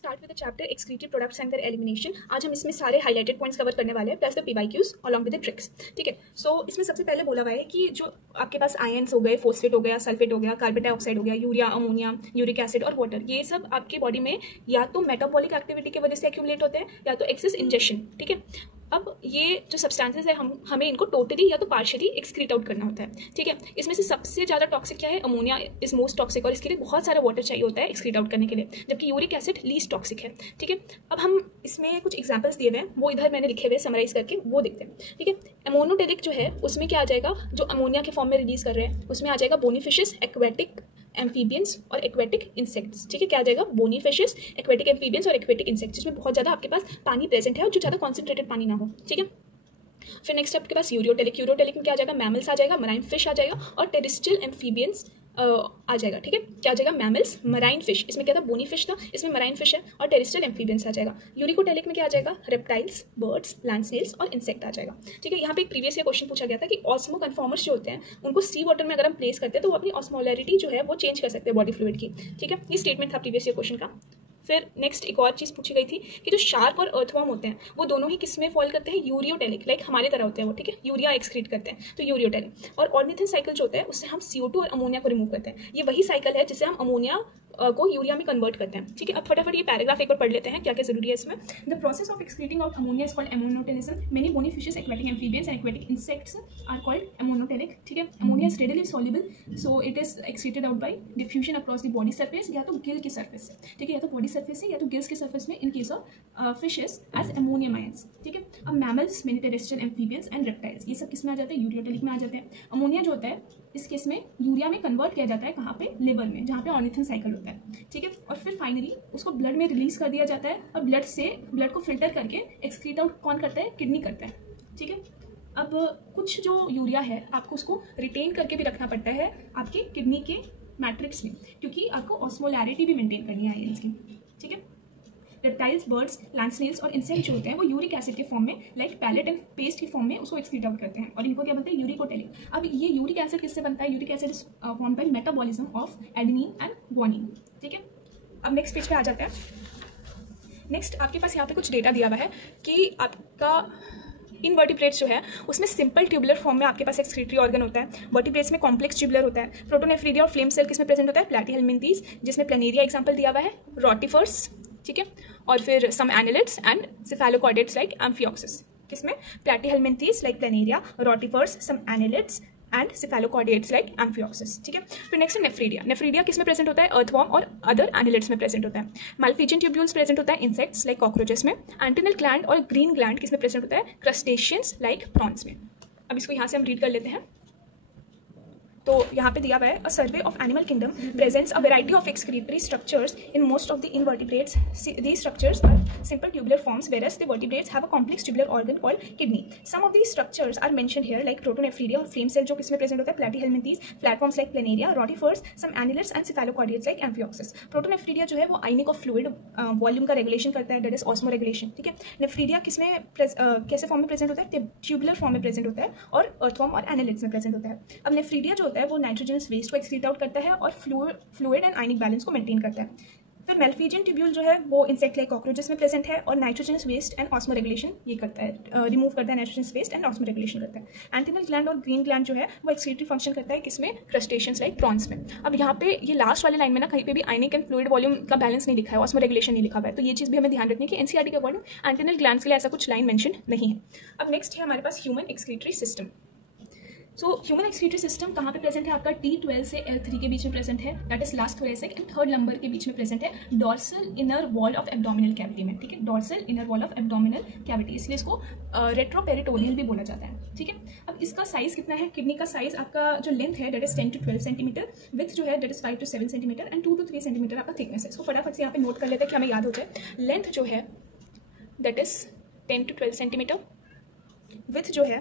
Start with the chapter excretive products and there elimination. आज हम इसमें सारे हाइलाइटेड पॉइंट्स कवर करने वाले हैं plus the PYQs along with the tricks. ठीक है, सो इसमें सबसे पहले बोला हुआ है कि जो आपके पास आयंस हो गए, फोस्फेट हो गया, सल्फेट हो गया, कार्बन डाइऑक्साइड हो गया, यूरिया, अमोनिया, यूरिक एसिड और वाटर, ये सब आपकी बॉडी में या तो मेटाबॉलिक एक्टिविटी की वजह से एक्यूमुलेट होते हैं या तो एक्सेस इंजेक्शन। ठीक है, अब ये जो सब्सटेंसेस है हमें इनको टोटली या तो पार्शियली एक्सक्रीट आउट करना होता है। ठीक है, इसमें से सबसे ज़्यादा टॉक्सिक क्या है? अमोनिया इज मोस्ट टॉक्सिक और इसके लिए बहुत सारा वाटर चाहिए होता है एक्सक्रीट आउट करने के लिए, जबकि यूरिक एसिड लीस्ट टॉक्सिक है। ठीक है, अब हम इसमें कुछ एग्जांपल्स दिए हुए हैं, वो इधर मैंने लिखे हुए समराइज करके वो देखते हैं। ठीक है, एमोनोटेरिक जो है उसमें क्या आ जाएगा, जो अमोनिया के फॉर्म में रिलीज कर रहे हैं उसमें आ जाएगा बोनीफिशियस, एक्वेटिक, एम्फीबियंस और एक्वेटिक इंसेक्ट्स। ठीक है, क्या आ जाएगा? बोनीफिशियस, एक्वेटिक एम्फीबियंस और एक्वेटिक इंसेक्ट्स, जिसमें बहुत ज़्यादा आपके पास पानी प्रेजेंट है और जो ज़्यादा कॉन्सेंट्रेटेड पानी ना हो। ठीक है, फिर नेक्स्ट आपके पास यूरियोटेलिक। यूरियोटेलिक में क्या आ जाएगा? मैमल्स आ जाएगा, मराइन फिश आ जाएगा और टेरेस्ट्रियल एम्फीबियंस आ जाएगा। ठीक है, क्या आ जाएगा? मैमल्स, मराइन फिश, इसमें क्या था? बोनी फिश था, इसमें मराइन फिश है, और टेरेस्ट्रियल एम्फीबियंस आ जाएगा। यूरिकोटेलिक में क्या आ जाएगा? रेप्टाइल्स, बर्ड्स, लैंड स्नेल्स और इंसेक्ट आ जाएगा। ठीक है, यहाँ पे एक प्रीवियस ईयर क्वेश्चन पूछा गया था कि ऑस्मो कन्फॉर्मर्स जो होते हैं उनको सी वाटर में अगर हम प्लेस करते हैं तो वो अपनी ऑस्मोलैरिटी जो है वो चेंज कर सकते हैं बॉडी फ्लूइड की। ठीक है, ये स्टेटमेंट था प्रीवियस ईयर क्वेश्चन का। फिर नेक्स्ट एक और चीज़ पूछी गई थी कि जो शार्क और अर्थवॉर्म होते हैं वो दोनों ही किस में फॉल करते हैं? यूरियोटेलिक, लाइक हमारे तरह होते हैं वो। ठीक है, यूरिया एक्सक्रीट करते हैं तो यूरियोटेलिक। और ऑर्निथिन साइकिल जो होता है उससे हम CO2 और अमोनिया को रिमूव करते हैं। ये वही साइकिल है जिससे हम अमोनिया को यूरिया में कन्वर्ट करते हैं। ठीक है, अब फटाफट ये पैराग्राफ एक बार पढ़ लेते हैं, क्या क्या जरूरी है इसमें। The process of excreting out ammonia is called ammonotelism. Many bony fishes, aquatic amphibians and aquatic insects are called ammonotelic. ठीक है, ammonia is readily soluble, so it is excreted out by diffusion across the body surface, या तो गिल के surface से। ठीक है, या तो बॉडी सरफेस से या तो गिल्स के सरफेस में in case of fishes as ammonium ions. ठीक है, अब mammals, many terrestrial amphibians and reptiles, ये सब किस में आ जाते हैं? यूरियोटेलिक में आ जाते हैं। अमोनिया जो होता है इस केस में यूरिया में कन्वर्ट किया जाता है, कहाँ पे? लिवर में, जहाँ पे ऑर्निथिन साइकिल होता है। ठीक है, और फिर फाइनली उसको ब्लड में रिलीज कर दिया जाता है और ब्लड को फिल्टर करके एक्सक्रीट आउट कौन करता है? किडनी करता है। ठीक है, अब कुछ जो यूरिया है आपको उसको रिटेन करके भी रखना पड़ता है आपके किडनी के मैट्रिक्स में, क्योंकि आपको ऑस्मोलैरिटी भी मेंटेन करनी है आयंस की। ठीक है, रेप्टाइल्स, बर्ड्स, लैंड स्नेल्स और इंसेक्ट जो होते हैं वो यूरिक एसिड के फॉर्म में, लाइक पैलेट एंड पेस्ट के फॉर्म में उसको एक्सक्रीट आउट करते हैं और इनको क्या बनता है? यूरिकोटेलिक। अब ये यूरिक एसिड किससे बनता है? Uric acid is formed by metabolism of adenine and guanine. ठीक है, अब नेक्स्ट पेज पे आ जाते हैं। नेक्स्ट आपके पास यहाँ पे कुछ डेटा दिया हुआ है कि आपका इनवर्टिब्रेट्स जो है उसमें सिंपल ट्यूबुलर फॉर्म में आपके पास एक्सक्रीटरी ऑर्गन होता है। वर्टिब्रेट्स में कॉम्प्लेक्स ट्यूबुलर होता है। प्रोटोनेफ्रीडिया और फ्लेम सेल किसमें प्रेजेंट होता है? प्लैटीहेल्मिन्थीज, जिसमें प्लेनेरिया एग्जाम्पल दिया हुआ है, रोटिफर्स। ठीक है, और फिर some annelids and cephalochordates like amphioxus, किसमें? Platyhelminthes like planaria, rotifers, some annelids and cephalochordates like amphioxus. ठीक है, फिर नेक्स्ट नेफ्रीडिया। नेफ्रीडिया किस में प्रेजेंट होता है? अर्थवॉर्म और अदर एनालिड्स में प्रेजेंट होता है। मालफिजियन ट्यूब्यूल्स प्रेजेंट होता है इंसेक्ट्स लाइक कॉकरोचेस में। एंटेनल ग्लैंड और ग्रीन ग्लैंड किस में प्रेजेंट होता है? क्रस्टेशियंस लाइक प्रॉन्स में। अब इसको यहाँ से हम रीड कर लेते हैं। तो यहाँ पे दिया हुआ है, a survey of animal kingdom presents a variety of excretory structures in most of the invertebrates. These structures are simple tubular forms whereas the vertebrates have a complex tubular organ called kidney. Some of these structures are mentioned here like protonephridia और flame cell जो किसमें present होता है? Platyhelminthes, platforms like planaria, rotifers, some annelids and cephalochordates like amphioxus. Protonephridia जो है वो ionic of fluid volume का regulation करता है, दैट इज ऑस्मो रेगुलेशन। ठीक है, नेफ्रीडिया किसमें कैसे फॉर्म में प्रेजेंट होता है? ट्यूबुलर फॉर्म में प्रेजेंट होता है और अर्थवॉर्म और एनालिड्स में प्रेजेंट होता है। अब नेफ्रीडिया जो होता है वो नाइट्रोजनस वेस्ट को एक्सक्रीट आउट करता है और फ्लूइड एंड आयनिक बैलेंस को मेंटेन करता है। फिर मेल्फिजियन ट्यूब्यूल जो है वो इंसेक्ट लाइक कॉकरोचेस में प्रेजेंट है और nitrogenous waste and osmoregulation ये करता है, रिमूव करता है nitrogenous waste and osmoregulation करता है। एंटेनल ग्लैंड और ग्रीन ग्लैंड जो है वो एक्सक्रीटरी फंक्शन करता है किसमें? क्रस्टेशियंस लाइक प्रॉन्स में। अब यहाँ पे ये लास्ट वाले लाइन में ना कहीं पे भी आयनिक एंड फ्लूइड वॉल्यूम का बैलेंस नहीं लिखा है, ऑस्मो रेगुलेशन नहीं लिखा हुआ है, तो ये चीज़ भी हमें ध्यान रखनी है कि NCERT के अकॉर्डिंग एंटेनल ग्लैंड्स के लिए ऐसा कुछ लाइन मेंशन नहीं है। अब नेक्स्ट है हमारे पास human excretory system. So human excretory system कहाँ पे प्रेजेंट है? आपका T12 से L3 के बीच में प्रेजेंट है, that is last thoracic and third lumbar के बीच में प्रेजेंट है, dorsal inner wall of abdominal cavity में। ठीक है, dorsal inner wall of abdominal cavity, इसलिए इसको रेट्रोपेरिटोनियल भी बोला जाता है। ठीक है, अब इसका साइज कितना है? किडनी का साइज आपका जो लेंथ है that is 10 to 12 centimetre, with जो है that is 5 to 7 centimetre and 2 to 3 centimetre आपका थिकनेस है। इसको फटाफट से यहाँ पे नोट कर लेते हैं कि हमें याद हो जाए। लेंथ जो है that is 10 to 12 centimetre, with जो है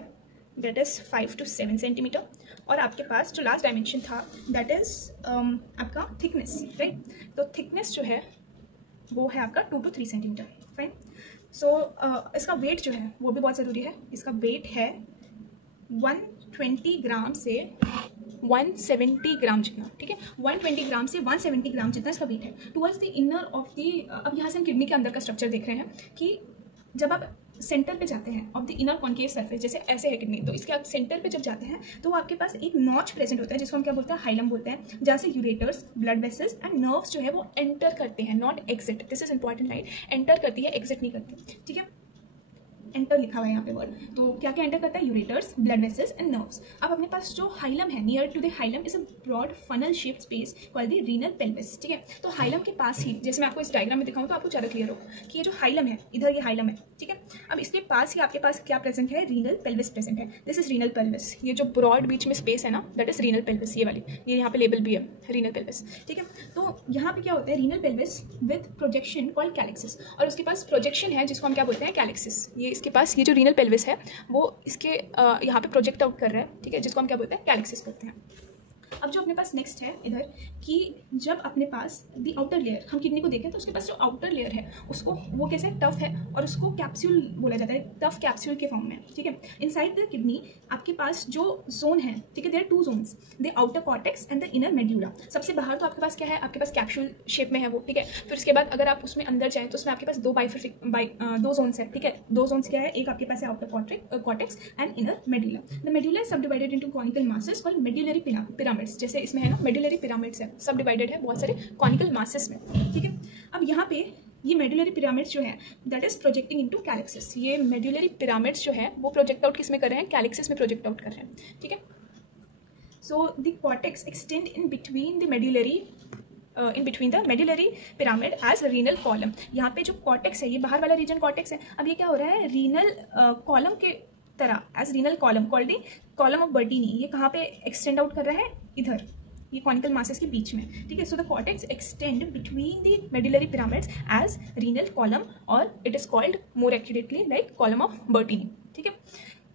दैट इज 5 to 7 सेंटीमीटर, और आपके पास जो लास्ट डायमेंशन था दैट इज आपका थिकनेस, राइट? तो थिकनेस जो है वो है आपका 2 to 3 सेंटीमीटर। फाइन, सो इसका वेट जो है वो भी बहुत ज़रूरी है। इसका वेट है 120 ग्राम से 170 ग्राम जितना, ठीक है, 120 ग्राम से 170 ग्राम जितना इसका वेट है। Towards the inner of the, अब यहाँ से हम किडनी के अंदर का स्ट्रक्चर देख रहे हैं कि जब आप सेंटर पे जाते हैं of the inner concave surface, जैसे ऐसे है किडनी, तो इसके आप सेंटर पे जब जाते हैं तो आपके पास एक नॉच प्रेजेंट होता है जिसको हम क्या बोलते हैं, हाइलम बोलते हैं, जहाँ से ureters, blood vessels and nerves जो है वो एंटर करते हैं, not exit. This is important line, enter करती है, एग्जिट नहीं करती, ठीक है। एंटर लिखा हुआ है यहाँ पे वर्ड, तो क्या क्या एंटर करता है, ureters, blood vessels and nerves. अब अपने पास जो हाइलम है, near to the hilum is a broad funnel shaped space called the renal pelvis, ठीक है। तो हाइलम के पास ही, जैसे मैं आपको इस डायग्राम में दिखाऊं तो आपको ज़्यादा क्लियर हो कि ये जो हाइलम है, इधर ये हाइलम है, ठीक है। अब इसके पास ही आपके पास क्या प्रेजेंट है, रीनल पेल्विस प्रेजेंट है। दिस इज रीनल पेल्विस, ये जो ब्रॉड बीच में स्पेस है ना, दैट इज रीनल पेल्विस, ये वाली, ये यहाँ पे लेबल भी है रीनल पेल्विस, ठीक है। तो यहाँ पे क्या होता है, renal pelvis with projection called calyces, और उसके पास प्रोजेक्शन है जिसको हम क्या बोलते हैं, कैलिक्सिस। ये इसके पास ये जो रीनल पेल्विस है वो इसके यहाँ पे प्रोजेक्ट आउट कर रहा है, ठीक है, जिसको हम क्या बोलते हैं, कैलिक्सिस करते हैं। अब जो अपने पास नेक्स्ट है इधर कि जब अपने पास दी आउटर लेयर, हम किडनी को देखें तो उसके पास जो आउटर लेयर है उसको, वो कैसे टफ है और उसको कैप्सूल बोला जाता है, टफ कैप्सूल के फॉर्म में, ठीक है। इनसाइड द किडनी आपके पास जो जोन है, ठीक है, there are 2 zones, the outer cortex and the inner medulla. सबसे बाहर तो आपके पास क्या है, आपके पास कैप्सूल शेप में है वो, ठीक है। फिर उसके बाद अगर आप उसमें अंदर जाएँ तो उसमें आपके पास दो जोन्स है, ठीक है। 2 जोन्स क्या है, एक आपके पास है outer cortex and inner medulla. The medulla is subdivided into conical masses called medullary pyramids, जैसे इसमें है ना मेडुलरी पिरामिड्स है, सब डिवाइडेड है बहुत सारे कॉनिकल मासेस में, ठीक है। अब यहाँ पे ये मेडुलरी पिरामिड्स जो है दैट इज प्रोजेक्टिंग इनटू कैलिक्सिस। ये मेडुलरी पिरामिड्स जो है वो प्रोजेक्ट आउट किस में कर रहे हैं, कैलिक्सिस में प्रोजेक्ट आउट कर रहे हैं, ठीक है। So the cortex extend in between the medullary pyramid as renal column. यहाँ पे जो कॉर्टेक्स है, ये बाहर वाला रीजन कॉर्टेक्स है। अब ये क्या हो रहा है, रीनल कॉलम के तरह, as renal column called the column of Bertini. ये कहाँ पे एक्सटेंड आउट कर रहा है, इधर, ये कॉनिकल मासेस के बीच में, ठीक है। So the cortex extend between the medullary pyramids as renal column, और it is called more accurately like column of Bertini, ठीक है।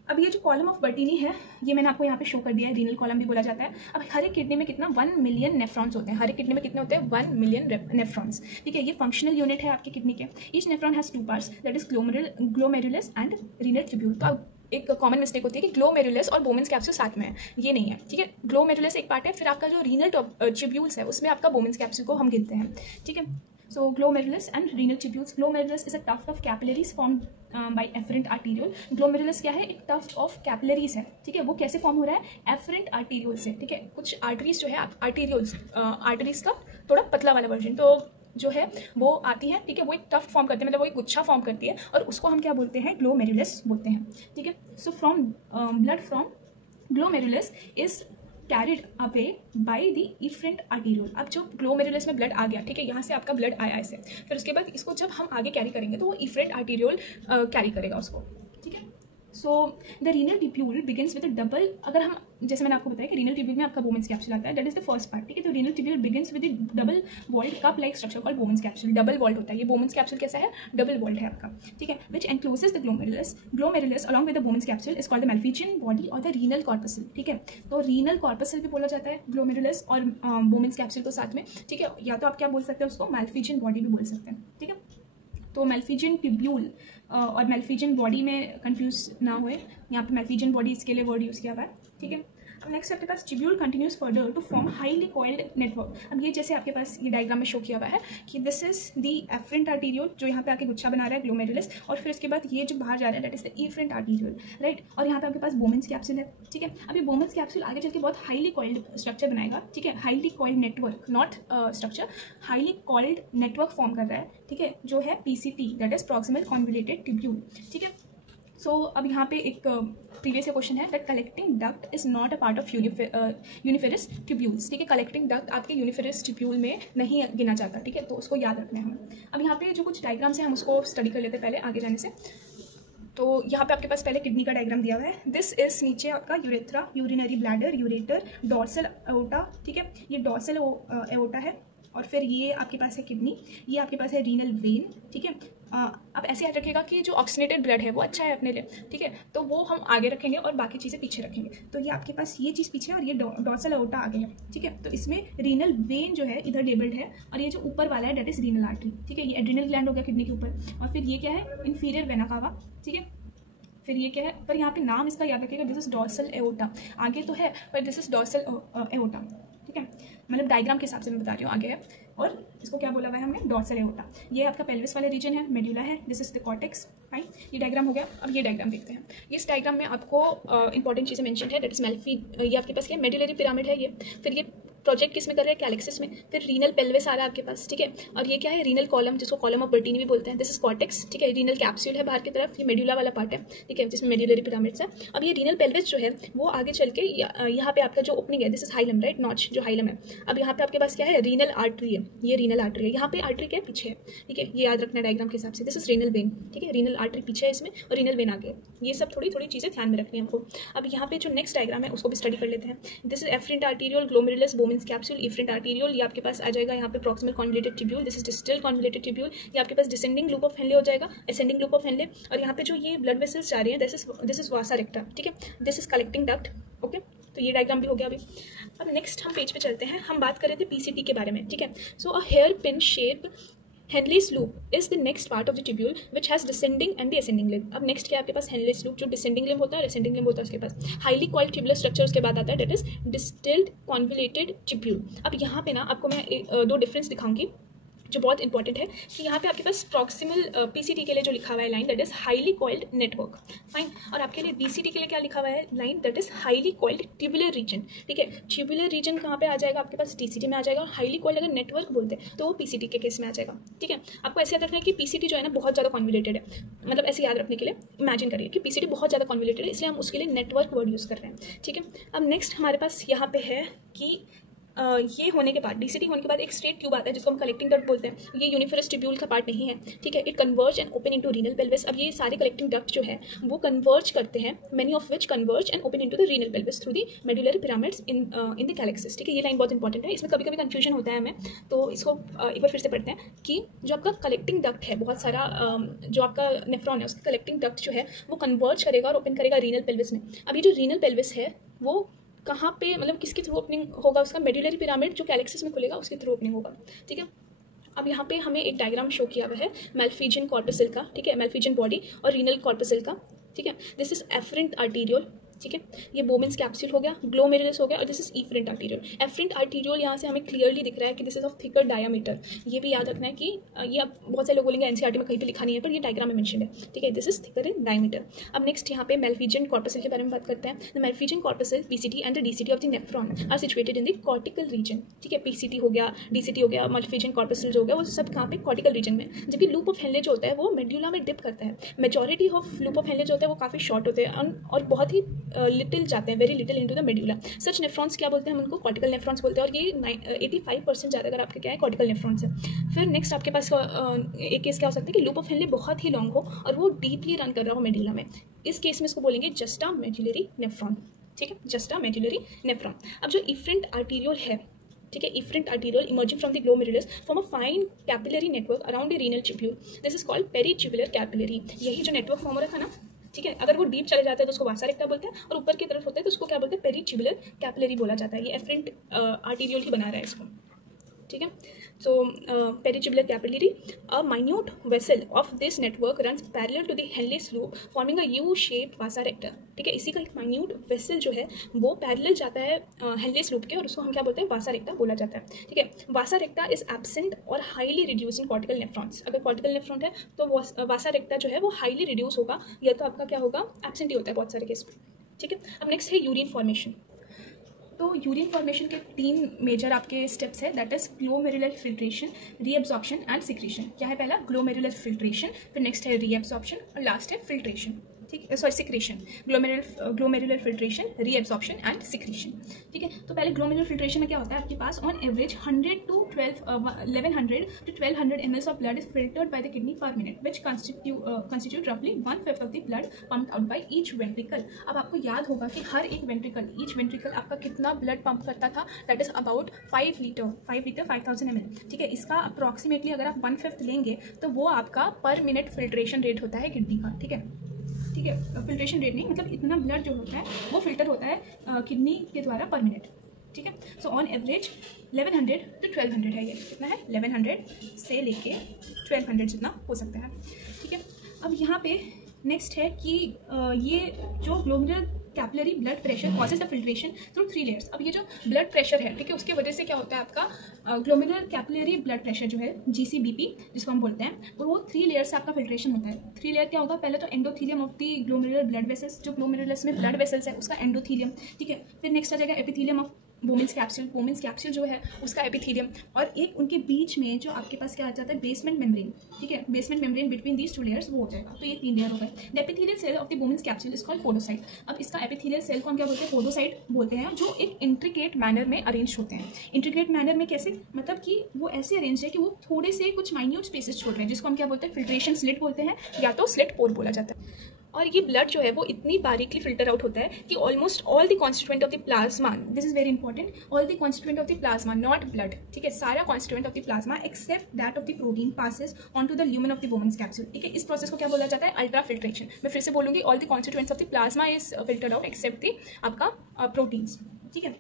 अब ये जो कॉलम ऑफ बर्टीनी है, ये मैंने आपको यहाँ पे शो कर दिया है, रीनल कॉलम भी बोला जाता है। अब हर एक किडनी में कितना, 1 मिलियन नेफ्रॉन्स होते हैं, हर एक किडनी में कितने होते हैं, 1 मिलियन नेफ्रॉन्स, ठीक है। ये फंक्शनल यूनिट है आपकी किडनी के। Each nephron has 2 parts, that is glomerulus and renal tubule. तो एक कॉमन मिस्टेक होती है कि ग्लोमेरुलस और बोमेन्स कैप्सूल साथ में है, ये नहीं है, ठीक है। ग्लोमेरुलस एक पार्ट है, फिर आपका जो रीनल ट्यूब्यूल्स है उसमें आपका बोमेन्स कैप्सूल को हम गिनते हैं, ठीक है। So glomerulus and renal tubules. Glomerulus is a tuft of capillaries form by afferent arteriole. Glomerulus क्या है, एक टफ्ट ऑफ कैपिलरीज है, ठीक है। वो कैसे फॉर्म हो रहा है, एफरेंट आर्टीरियोल से, ठीक है। कुछ आर्टरीज जो है, आर्टीरियोल्स, आर्टरीज का थोड़ा पतला वाला वर्जन तो जो है वो आती है, ठीक है। वो एक टफ्ट फॉर्म करती है, मतलब वो एक गुच्छा फॉर्म करती है, और उसको हम क्या बोलते हैं, ग्लोमेरुलस बोलते हैं, ठीक है। So from blood from glomerulus is carried away by the efferent arteriole. अब जो ग्लोमेरुलस में ब्लड आ गया, ठीक है, यहाँ से आपका ब्लड आया ऐसे, फिर उसके बाद इसको जब हम आगे कैरी करेंगे तो वो इफरेंट आर्टीरियोल कैरी करेगा उसको, ठीक है। So the renal tubule begins with double, अगर हम, जैसे मैंने आपको बताया कि रीनल ट्यूब्यूल में आपका बोमेन्स कैप्सूल आता है, that is the first part, ठीक है। तो renal tubule begins with double walled cup like structure called Bowman's capsule. Double walled होता है, ये बोमेन्स कैप्सूल कैसा है, डबल वॉल्ड है आपका, ठीक है, which encloses the glomerulus. Glomerulus along with the Bowman's capsule is called the Malpighian body और द रीनल कॉर्पसल, ठीक है। तो रीनल कॉर्पसल भी बोला जाता है ग्लोमेरुलस और बोमेन्स कैप्सूल को साथ में, ठीक है। या तो आप क्या बोल सकते हैं उसको, मैल्फिजियन बॉडी भी बोल सकते हैं, ठीक है। तो मैल्फिजियन ट्यूब्यूल और मैल्फिजियन बॉडी में कंफ्यूज ना हुए, यहाँ पे मैल्फिजियन बॉडी इसके लिए वर्ड यूज़ किया हुआ है, ठीक है। अब नेक्स्ट आपके पास tubule continues further to form highly coiled network. अब ये जैसे आपके पास ये डायग्राम में शो किया हुआ है कि this is the afferent arteriole जो यहाँ पे आके गुच्छा बना रहा है ग्लोमेरुलस, और फिर उसके बाद ये जो बाहर जा रहा है that is the efferent arteriole, right. और यहाँ पे आपके पास बोमेन्स कैप्सूल है, ठीक है। अब ये बोमेन्स कैप्सूल आगे चल के बहुत हाईली कॉइल्ड स्ट्रक्चर बनाएगा, ठीक है। Highly coiled network, not structure, highly coiled network form कर रहा है, ठीक है, जो है PCT that is proximal convoluted tubule, ठीक है। सो अब यहाँ पे एक प्रीवियस क्वेश्चन है that collecting duct is not a part of uriniferous tubules, ठीक है। कलेक्टिंग डक्ट आपके यूनिफेरस ट्यूब्यूल में नहीं गिना जाता, ठीक है, तो उसको याद रखना है हमें। अब यहाँ पे जो कुछ डायग्राम्स हैं हम उसको स्टडी कर लेते हैं पहले आगे जाने से। तो यहाँ पे आपके पास पहले किडनी का डायग्राम दिया हुआ है। दिस इज नीचे आपका urethra, urinary bladder, ureter, dorsal aorta, ठीक है, ये डॉर्सल एओर्टा है, और फिर ये आपके पास है किडनी, ये आपके पास है रीनल वेन, ठीक है। अब ऐसे याद रखिएगा कि जो ऑक्सीनेटेड ब्लड है वो अच्छा है अपने लिए, ठीक है, तो वो हम आगे रखेंगे और बाकी चीज़ें पीछे रखेंगे। तो ये आपके पास ये चीज़ पीछे है और ये डॉर्सल एओर्टा आगे है, ठीक है। तो इसमें रीनल वेन जो है इधर लेबल्ड है, और ये जो ऊपर वाला है दैट इज रीनल आर्टरी, ठीक है। ये एड्रिनल ग्लैंड हो गया किडनी के ऊपर, और फिर ये क्या है, इंफीरियर वेना कावा, ठीक है। फिर ये क्या है, पर यहाँ पे नाम इसका याद रखिएगा, दिस इज डॉर्सल एओर्टा। आगे तो है पर दिस इज डॉर्सल एओर्टा, ठीक है, मतलब डायग्राम के हिसाब से मैं बता रही हूँ, आगे है। और इसको क्या बोला हुआ है हमने, डॉर्सल एओर्टा। ये आपका पेल्विस वाला रीजन है, मेडुला है, this is the cortex, fine. ये डायग्राम हो गया। अब ये डायग्राम देखते हैं। इस डायग्राम में आपको इंपॉर्टेंट चीज़ें मेंशन है, दैट इज मेल्फी, ये आपके पास क्या मेडुलरी पिरामिड है ये। फिर ये प्रोजेक्ट किस में कर रहे हैं, कैलेक्सिस में। फिर रीनल पेल्विस आ रहा है आपके पास, ठीक है। और ये क्या है, रीनल कॉलम, जिसको कॉलम ऑफ बर्टीनी भी बोलते हैं, दिस इज कॉर्टेक्स, ठीक है। रीनल कैप्सूल है बाहर की तरफ, ये मेडुला वाला पार्ट है, ठीक है, जिसमें मेडुलरी पिरामिड्स है। अब ये रीनल पेल्विस जो है वो आगे चल के यहाँ पे आपका जो ओपनिंग है, this is hilum, right, notch जो हाइलम है। अब यहाँ पे आपके पास क्या है, रीनल आर्टरी है, ये रीनल आर्टरी है। यहाँ पे आर्टरी क्या है, पीछे है, ठीक है, ये याद रखना डायग्राम के हिसाब से। दिस इज रीनल वेन, ठीक है, रीनल आर्टरी पीछे है इसमें और रीनल वेन आगे। ये सब थोड़ी थोड़ी चीज़ें ध्यान में रखनी है हमको। अब यहाँ पे जो नेक्स्ट डायग्राम है उसको भी स्टडी कर लेते हैं। This is afferent arteriole, glomerulus, Bowman's capsule, efferent arteriole, ये आपके पास आ जाएगा यहाँ पे proximal convoluted tubule, this is distal convoluted tubule, ये आपके पास डिसेंडिंग लूप ऑफ हेनले हो जाएगा, असेंडिंग लूप ऑफ हेनले। और यहाँ पे जो ये ब्लड वेसल्स जा रही हैं, दिस इज वासा रेक्टा, ठीक है, this is collecting duct, okay. तो ये डायग्राम भी हो गया अभी। अब नेक्स्ट हम पेज पे चलते हैं। हम बात कर रहे थे पीसीटी के बारे में, ठीक है। So a hairpin shape Henle's loop is the next part of the tubule which has descending and the ascending limb. अब नेक्स्ट क्या है आपके पास, Henle's loop जो descending limb होता है और ascending limb होता है उसके पास। हाईली कॉइल्ड ट्यूबुलर स्ट्रक्चर उसके बाद आता है, that is distilled convoluted tubule। अब यहाँ पे ना आपको मैं दो डिफरेंस दिखाऊंगी जो बहुत इंपॉर्टेंट है कि यहाँ पे आपके पास प्रॉक्सिमल पीसीटी के लिए जो लिखा हुआ है line, that is highly coiled network, fine. और आपके लिए बीसीटी के लिए क्या लिखा हुआ है line, that is highly coiled tubular region, ठीक है। ट्यूबुलर रीजन कहाँ पे आ जाएगा आपके पास, डीसीटी में आ जाएगा। और हाईली कॉइल्ड अगर नेटवर्क बोलते हैं तो वो पीसीटी के केस में आ जाएगा, ठीक है। आपको ऐसे याद रखना है कि पीसीटी जो है ना बहुत ज़्यादा कॉन्वोल्यूटेड है, मतलब ऐसे याद रखने के लिए इमेजिन करिए कि पीसीटी बहुत ज़्यादा कॉन्वोल्यूटेड है, इसलिए हम उसके लिए नेटवर्क वर्ड यूज़ कर रहे हैं, ठीक है। अब नेक्स्ट हमारे पास यहाँ पे है कि ये होने के बाद, डीसीटी होने के बाद एक स्ट्रेट ट्यूब आता है जिसको हम कलेक्टिंग डक्ट बोलते हैं। ये यूनिफरस ट्यूब्यूल का पार्ट नहीं है, ठीक है। It converge and open into renal pelvis. अब ये सारे कलेक्टिंग डक्ट जो है वो कन्वर्ज करते हैं, many of which converge and open into the renal pelvis through the medullary pyramids in the calyces, ठीक है। ये लाइन बहुत इंपॉर्टेंट है, इसमें कभी कभी कन्फ्यूजन होता है हमें, तो इसको एक बार फिर से पढ़ते हैं कि जो आपका कलेक्टिंग डक्ट है, बहुत सारा जो आपका नेफ्रॉन है उसका कलेक्टिंग डक्ट जो है वो कन्वर्ज करेगा और ओपन करेगा रीनल पेल्विस में। अब ये जो रीनल पेल्विस है वो कहाँ पे, मतलब किसके थ्रू ओपनिंग होगा, उसका मेडुलरी पिरामिड जो कैलेक्सिस में खुलेगा उसके थ्रू ओपनिंग होगा, ठीक है। अब यहाँ पे हमें एक डायग्राम शो किया हुआ है मेल्फिजियन कॉर्पसल का, ठीक है, मेल्फिजियन बॉडी और रीनल कॉर्पसल का, ठीक है। दिस इज एफरेंट आर्टीरियल, ठीक है, ये बोमेंस कैप्सूल हो गया, ग्लोमेरुलस हो गया, और this is efferent arteriole. Afferent arteriole यहाँ से हमें क्लियरली दिख रहा है कि this is of thicker diameter. ये भी याद रखना है कि ये अब बहुत सारे लोग बोलेंगे एनसीईआरटी में कहीं पे लिखा नहीं है, पर ये डायग्राम में मेंशन है, ठीक है, this is thicker in diameter. अब नेक्स्ट यहाँ पे मेल्फिजियन कॉर्पसल के बारे में बात करते हैं। The Malpighian corpuscle, PCT and the DCT of the nephron are situated in the cortical region, ठीक है। पीसीटी हो गया, डीसीटी हो गया, मेल्फिजियन कॉर्पसल जो हो गया, वो सब कहाँ पे, कॉर्टिकल रीजन में। जबकि लूप ऑफ हेनले जो होता है वो मेडुला में डिप करता है। Majority of loop of Henley जो होता है वो काफ़ी शॉर्ट होते हैं और बहुत ही लिटिल जाते हैं, very little into the medulla. Such nephrons क्या बोलते हैं, हम उनको कॉर्टिकल नेफ्रॉन्स बोलते हैं, और ये 85% ज़्यादा अगर आपके क्या है कॉर्टिकल नेफ्रॉन्स है। फिर नेक्स्ट आपके पास एक केस क्या हो सकता है कि लूप ऑफ हेनले बहुत ही लॉन्ग हो और वो डीपली रन कर रहा हो मेडुला में। इस केस में इसको बोलेंगे जस्टा मेडुलरी नेफ्रॉन, ठीक है, जस्टा मेडुलरी नेफ्रॉन। अब जो इफरेंट आर्टीरियल है, ठीक है, efferent arteriole emerging from the glomerulus form a fine capillary network around the renal tubule, this is called peritubular capillary. यही जो नेटवर्क फॉर्म हो रहा था ना, ठीक है, अगर वो डीप चले जाता है तो उसको वासा रेक्टा बोलते हैं, और ऊपर की तरफ होता है तो उसको क्या बोलते हैं, पेरीट्यूबुलर कैपिलरी बोला जाता है। ये एफरेंट आर्टीरियल ही बना रहा है इसको, ठीक है। So peritubular capillary, a minute vessel of this network runs parallel to the Henle's loop forming a U shaped vasa recta, ठीक है। इसी का एक माइन्यूट वेसल जो है वो पैरेलल जाता है हेनलेस लूप के, और उसको हम क्या बोलते हैं, वासा रेक्टा बोला जाता है, ठीक है। वासा रेक्टा इज एब्सेंट और highly reduce in cortical nephrons. अगर कॉर्टिकल नेफ्रॉन है तो वासा रेक्टा जो है वो हाईली रिड्यूस होगा, या तो आपका क्या होगा, एब्सेंट ही होता है बहुत सारे केस में, ठीक है। अब नेक्स्ट है यूरिन फॉर्मेशन। तो यूरिन फॉर्मेशन के 3 मेजर आपके स्टेप्स है, that is glomerular filtration, reabsorption and secretion. क्या है पहला, ग्लोमेरुलर फिल्ट्रेशन, फिर नेक्स्ट है रीएब्जॉर्प्शन और लास्ट है फिल्ट्रेशन, ठीक है, sorry secretion. Glomerular filtration, reabsorption and secretion, ठीक है। तो पहले ग्लोमेरुलर फिल्ट्रेशन में क्या होता है, आपके pass on average 1100 to 1200 ml of blood is filtered bye the kidney per minute, which constitute रफली 1/5 of the blood pumped out by each ventricle. अब आपको याद होगा कि हर एक वेंट्रिकल, ईच वेंट्रिकल आपका कितना ब्लड पंप करता था, that is about 5 litre 5000 ml, ठीक है। इसका अप्रॉक्सीमेटली अगर आप 1/5 लेंगे तो वो आपका पर मिनट फिल्ट्रेशन रेट होता है किडनी का, ठीक है, ठीक है। फिल्ट्रेशन रेट नहीं, मतलब इतना ब्लड जो होता है वो फिल्टर होता है किडनी के द्वारा पर मिनट, ठीक है। सो ऑन एवरेज 1100 to 1200 है, ये कितना है, 1100 से लेके 1200 जितना हो सकता है, ठीक है। अब यहाँ पे नेक्स्ट है कि ये जो glomerular capillary blood pressure causes the filtration through 3 layers. अब ये जो ब्लड प्रेशर है, ठीक है, उसकी वजह से क्या होता है आपका ग्लोमेरुलर कैपिलरी ब्लड प्रेशर जो है GCBP जिसको हम बोलते हैं, और वो 3 लेयर से आपका फिल्ट्रेशन होता है। 3 लेयर क्या होगा, पहले तो endothelium of the glomerular blood vessels, जो ग्लोमेरुलस में ब्लड वेसल्स है उसका एंडोथीलियम, ठीक है। फिर नेक्स्ट आ जाएगा एपिथीलियम ऑफ बोमेंस कैप्सूल, बोमेंस कैप्सूल जो है उसका एपिथीलियम, और एक उनके बीच में जो आपके पास क्या आ जाता है बेसमेंट मेम्ब्रेन, ठीक है, basement membrane between these 2 layers वो हो जाएगा। तो ये 3 लेयर हो गए। The epithelial cell of the Bowman's capsule is called podocyte. अब इसका एपिथेलियल सेल को हम क्या बोलते हैं, पोडोसाइट बोलते हैं, जो एक इंट्रिकेट मैनर में अरेंज होते हैं। इंट्रिकेट मैनर में कैसे, मतलब कि वो ऐसे अरेंज है कि वो थोड़े से कुछ माइन्यूट स्पेसेस छोड़ रहे हैं, जिसको हम क्या बोलते हैं फिल्ट्रेशन स्लिट बोलते हैं, या तो स्लिट पोर बोला जाता है। और ये ब्लड जो है वो इतनी बारीकली फिल्टर आउट होता है कि almost all the constituent of the plasma, this is very important, all the constituent of the plasma not blood, ठीक है, सारा constituent of the plasma except that of the protein passes on to the lumen of the Bowman's capsule, ठीक है। इस process को क्या बोला जाता है, अल्ट्रा फिल्ट्रेशन। मैं फिर से बोलूंगी, all the constituents of the plasma is filtered out except the आपका प्रोटीन्स, ठीक है।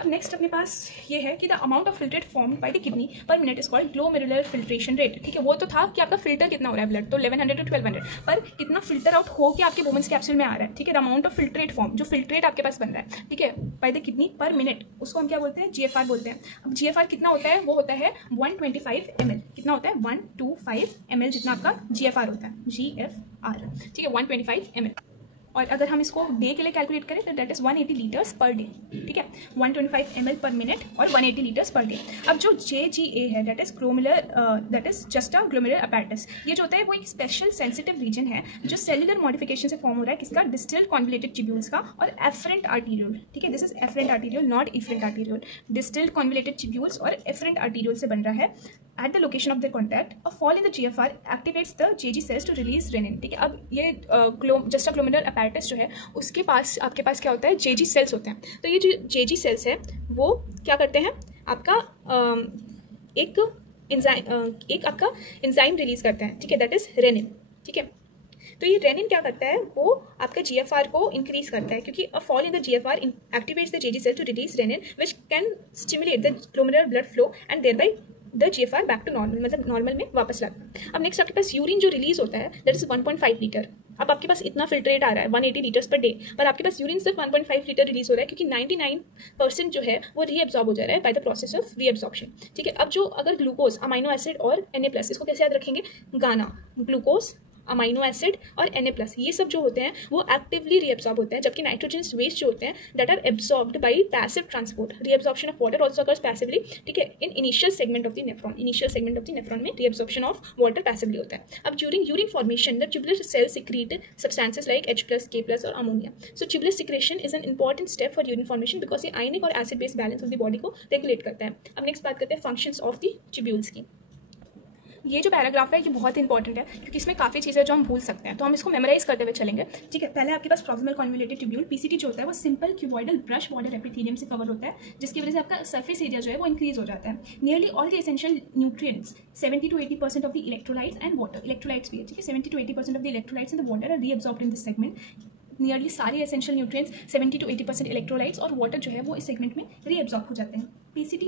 अब नेक्स्ट अपने पास ये है कि the amount of filtrate form by the kidney per minute is called glomerular filtration rate, ठीक है। वो तो था कि आपका फिल्टर कितना हो रहा है ब्लड, तो 1100 to 1200, पर कितना फिल्टर आउट हो के आपके बोमेंस कैप्सूल में आ रहा है, ठीक है। The amount of filtrate form, जो फिल्ट्रेट आपके पास बन रहा है, ठीक है, bye the kidney per minute, उसको हम क्या बोलते हैं, GFR बोलते हैं। अब GFR कितना होता है, वो होता है 125 ml, कितना होता है 125 ml, जितना आपका GFR होता है, GFR, ठीक है, 125 ml। और अगर हम इसको डे के लिए कैलकुलेट करें तो that is 180 litres per day, ठीक है, 125 ml पर मिनट और 180 लीटर्स पर डे। अब जो JGA है that is glomerular, that is juxta glomerular apparatus, ये जो होता है वो एक स्पेशल सेंसिटिव रीजन है जो सेलुलर मॉडिफिकेशन से फॉर्म हो रहा है, किसका, डिस्टल कॉन्वलेटेड ट्यूब्यूल्स का और एफरेंट आर्टीरियोल, ठीक है, this is afferent arteriole not efferent arteriole, distal convoluted tubules और एफरेंट आर्टीरियोल से बन रहा है। At the location of their contact, a fall in the GFR activates the JG cells to release renin, ठीक है। अब ये जस्टा ग्लोमेरुलर अपैरेटस जो है उसके पास आपके पास क्या होता है, JG सेल्स होते हैं। तो ये जो JG सेल्स है वो क्या करते हैं, आपका एक आपका एंजाइम रिलीज करते हैं, ठीक है, दैट इज रेनिन, ठीक है। तो ये रेनिन क्या करता है, वो आपका GFR को इंक्रीज करता है, क्योंकि a fall in the GFR activates the JG cell to release renin which can stimulate the glomerular blood flow and thereby the GFR back to normal, मतलब नॉर्मल में वापस लाता। अब नेक्स्ट आपके पास यूरिन जो रिलीज होता है दैट इज 1.5 लीटर। अब आपके पास इतना फिल्ट्रेट आ रहा है 180 लीटर्स पर डे, पर आपके पास यूरिन सिर्फ 1.5 लीटर रिलीज हो रहा है, क्योंकि 99% जो है वो रीएब्जॉर्ब हो जा रहा है by the process of reabsorption, ठीक है। अब जो अगर ग्लूकोज, अमाइनो एसिड और Na+, इसको कैसे याद रखेंगे, गाना, ग्लूकोज, अमाइनो एसिड और Na+, ये सब जो होते हैं वो एक्टिवली रीएब्सॉर्ब होते हैं, जबकि नाइट्रोजन वेस्ट जो होते हैं that are absorbed by passive transport. Reabsorption of water also occurs passively, ठीक है, in initial segment of the nephron, initial segment of the nephron में रीएब्सॉर्प्शन ऑफ वाटर पैसिवली होता है। अब during urine formation the tubular cells secrete substances like H+, K+ और ammonia. So tubular secretion is an important step for urine formation because ये ionic और acid base balance of the body को regulate करता है। अब next बात करते हैं फंक्शंस ऑफ द ट्यूब्यूल्स की। ये जो पैराग्राफ है ये बहुत इंपॉर्टेंट है, क्योंकि इसमें काफ़ी चीज़ें जो हम भूल सकते हैं, तो हम इसको मेमोराइज करते हुए चलेंगे, ठीक है। पहले आपके पास प्रॉक्सिमल कॉन्वोल्यूटेड ट्यूब्यूल PCT जो होता है वो simple cuboidal brush border epithelium से कवर होता है, जिसकी वजह से आपका सरफेस एरिया जो है वो इंक्रीज हो जाता है। Nearly all the essential nutrients 70 to 80% of the electrolytes and water, electrolytes भी है, ठीक है, 70 to 80% of the electrolytes and the water are reabsorbed in this segment. Nearly सारे एसेंशियल न्यूट्रिएंट्स 70 to 80% इलेक्ट्रोलाइट्स और वाटर जो है वो इस सेगमेंट में रीअब्सॉर्ब हो जाते हैं। PCT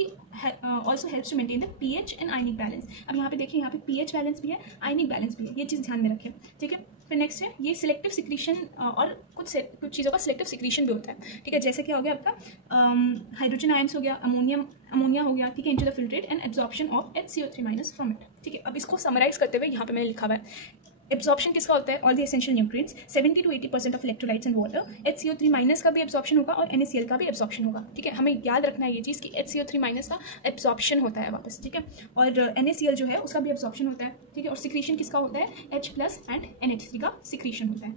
also helps to maintain the pH and ionic balance। अब यहाँ पे देखिए, यहाँ पे pH बैलेंस भी है, आयनिक बैलेंस भी है, ये चीज़ ध्यान में रखें, ठीक है। फिर नेक्स्ट है ये सिलेक्टिव सिक्रीशन और कुछ चीज़ों का सिलेक्टिव सिक्रीशन भी होता है, ठीक है। जैसे क्या हो गया आपका हाइड्रोजन आयंस हो गया, अमोनिया हो गया, ठीक है, into the filtrate and absorption of HCO3- from it, ठीक है। अब इसको समराइज करते हुए यहाँ पे मैंने लिखा हुआ है, एब्जॉर्प्शन किसका होता है, all the essential nutrients 70 to 80% of electrolytes and water, HCO3- का भी एब्जॉर्प्शन होगा और NaCl का भी एब्जॉर्प्शन होगा, ठीक है। हमें याद रखना है ये चीज़ कि HCO3- का एब्जॉर्प्शन होता है वापस, ठीक है, और NaCl जो है उसका भी एब्जॉर्प्शन होता है, ठीक है। और सिक्रीशन किसका होता है, H+ एंड NH3 का सिक्रीशन होता है।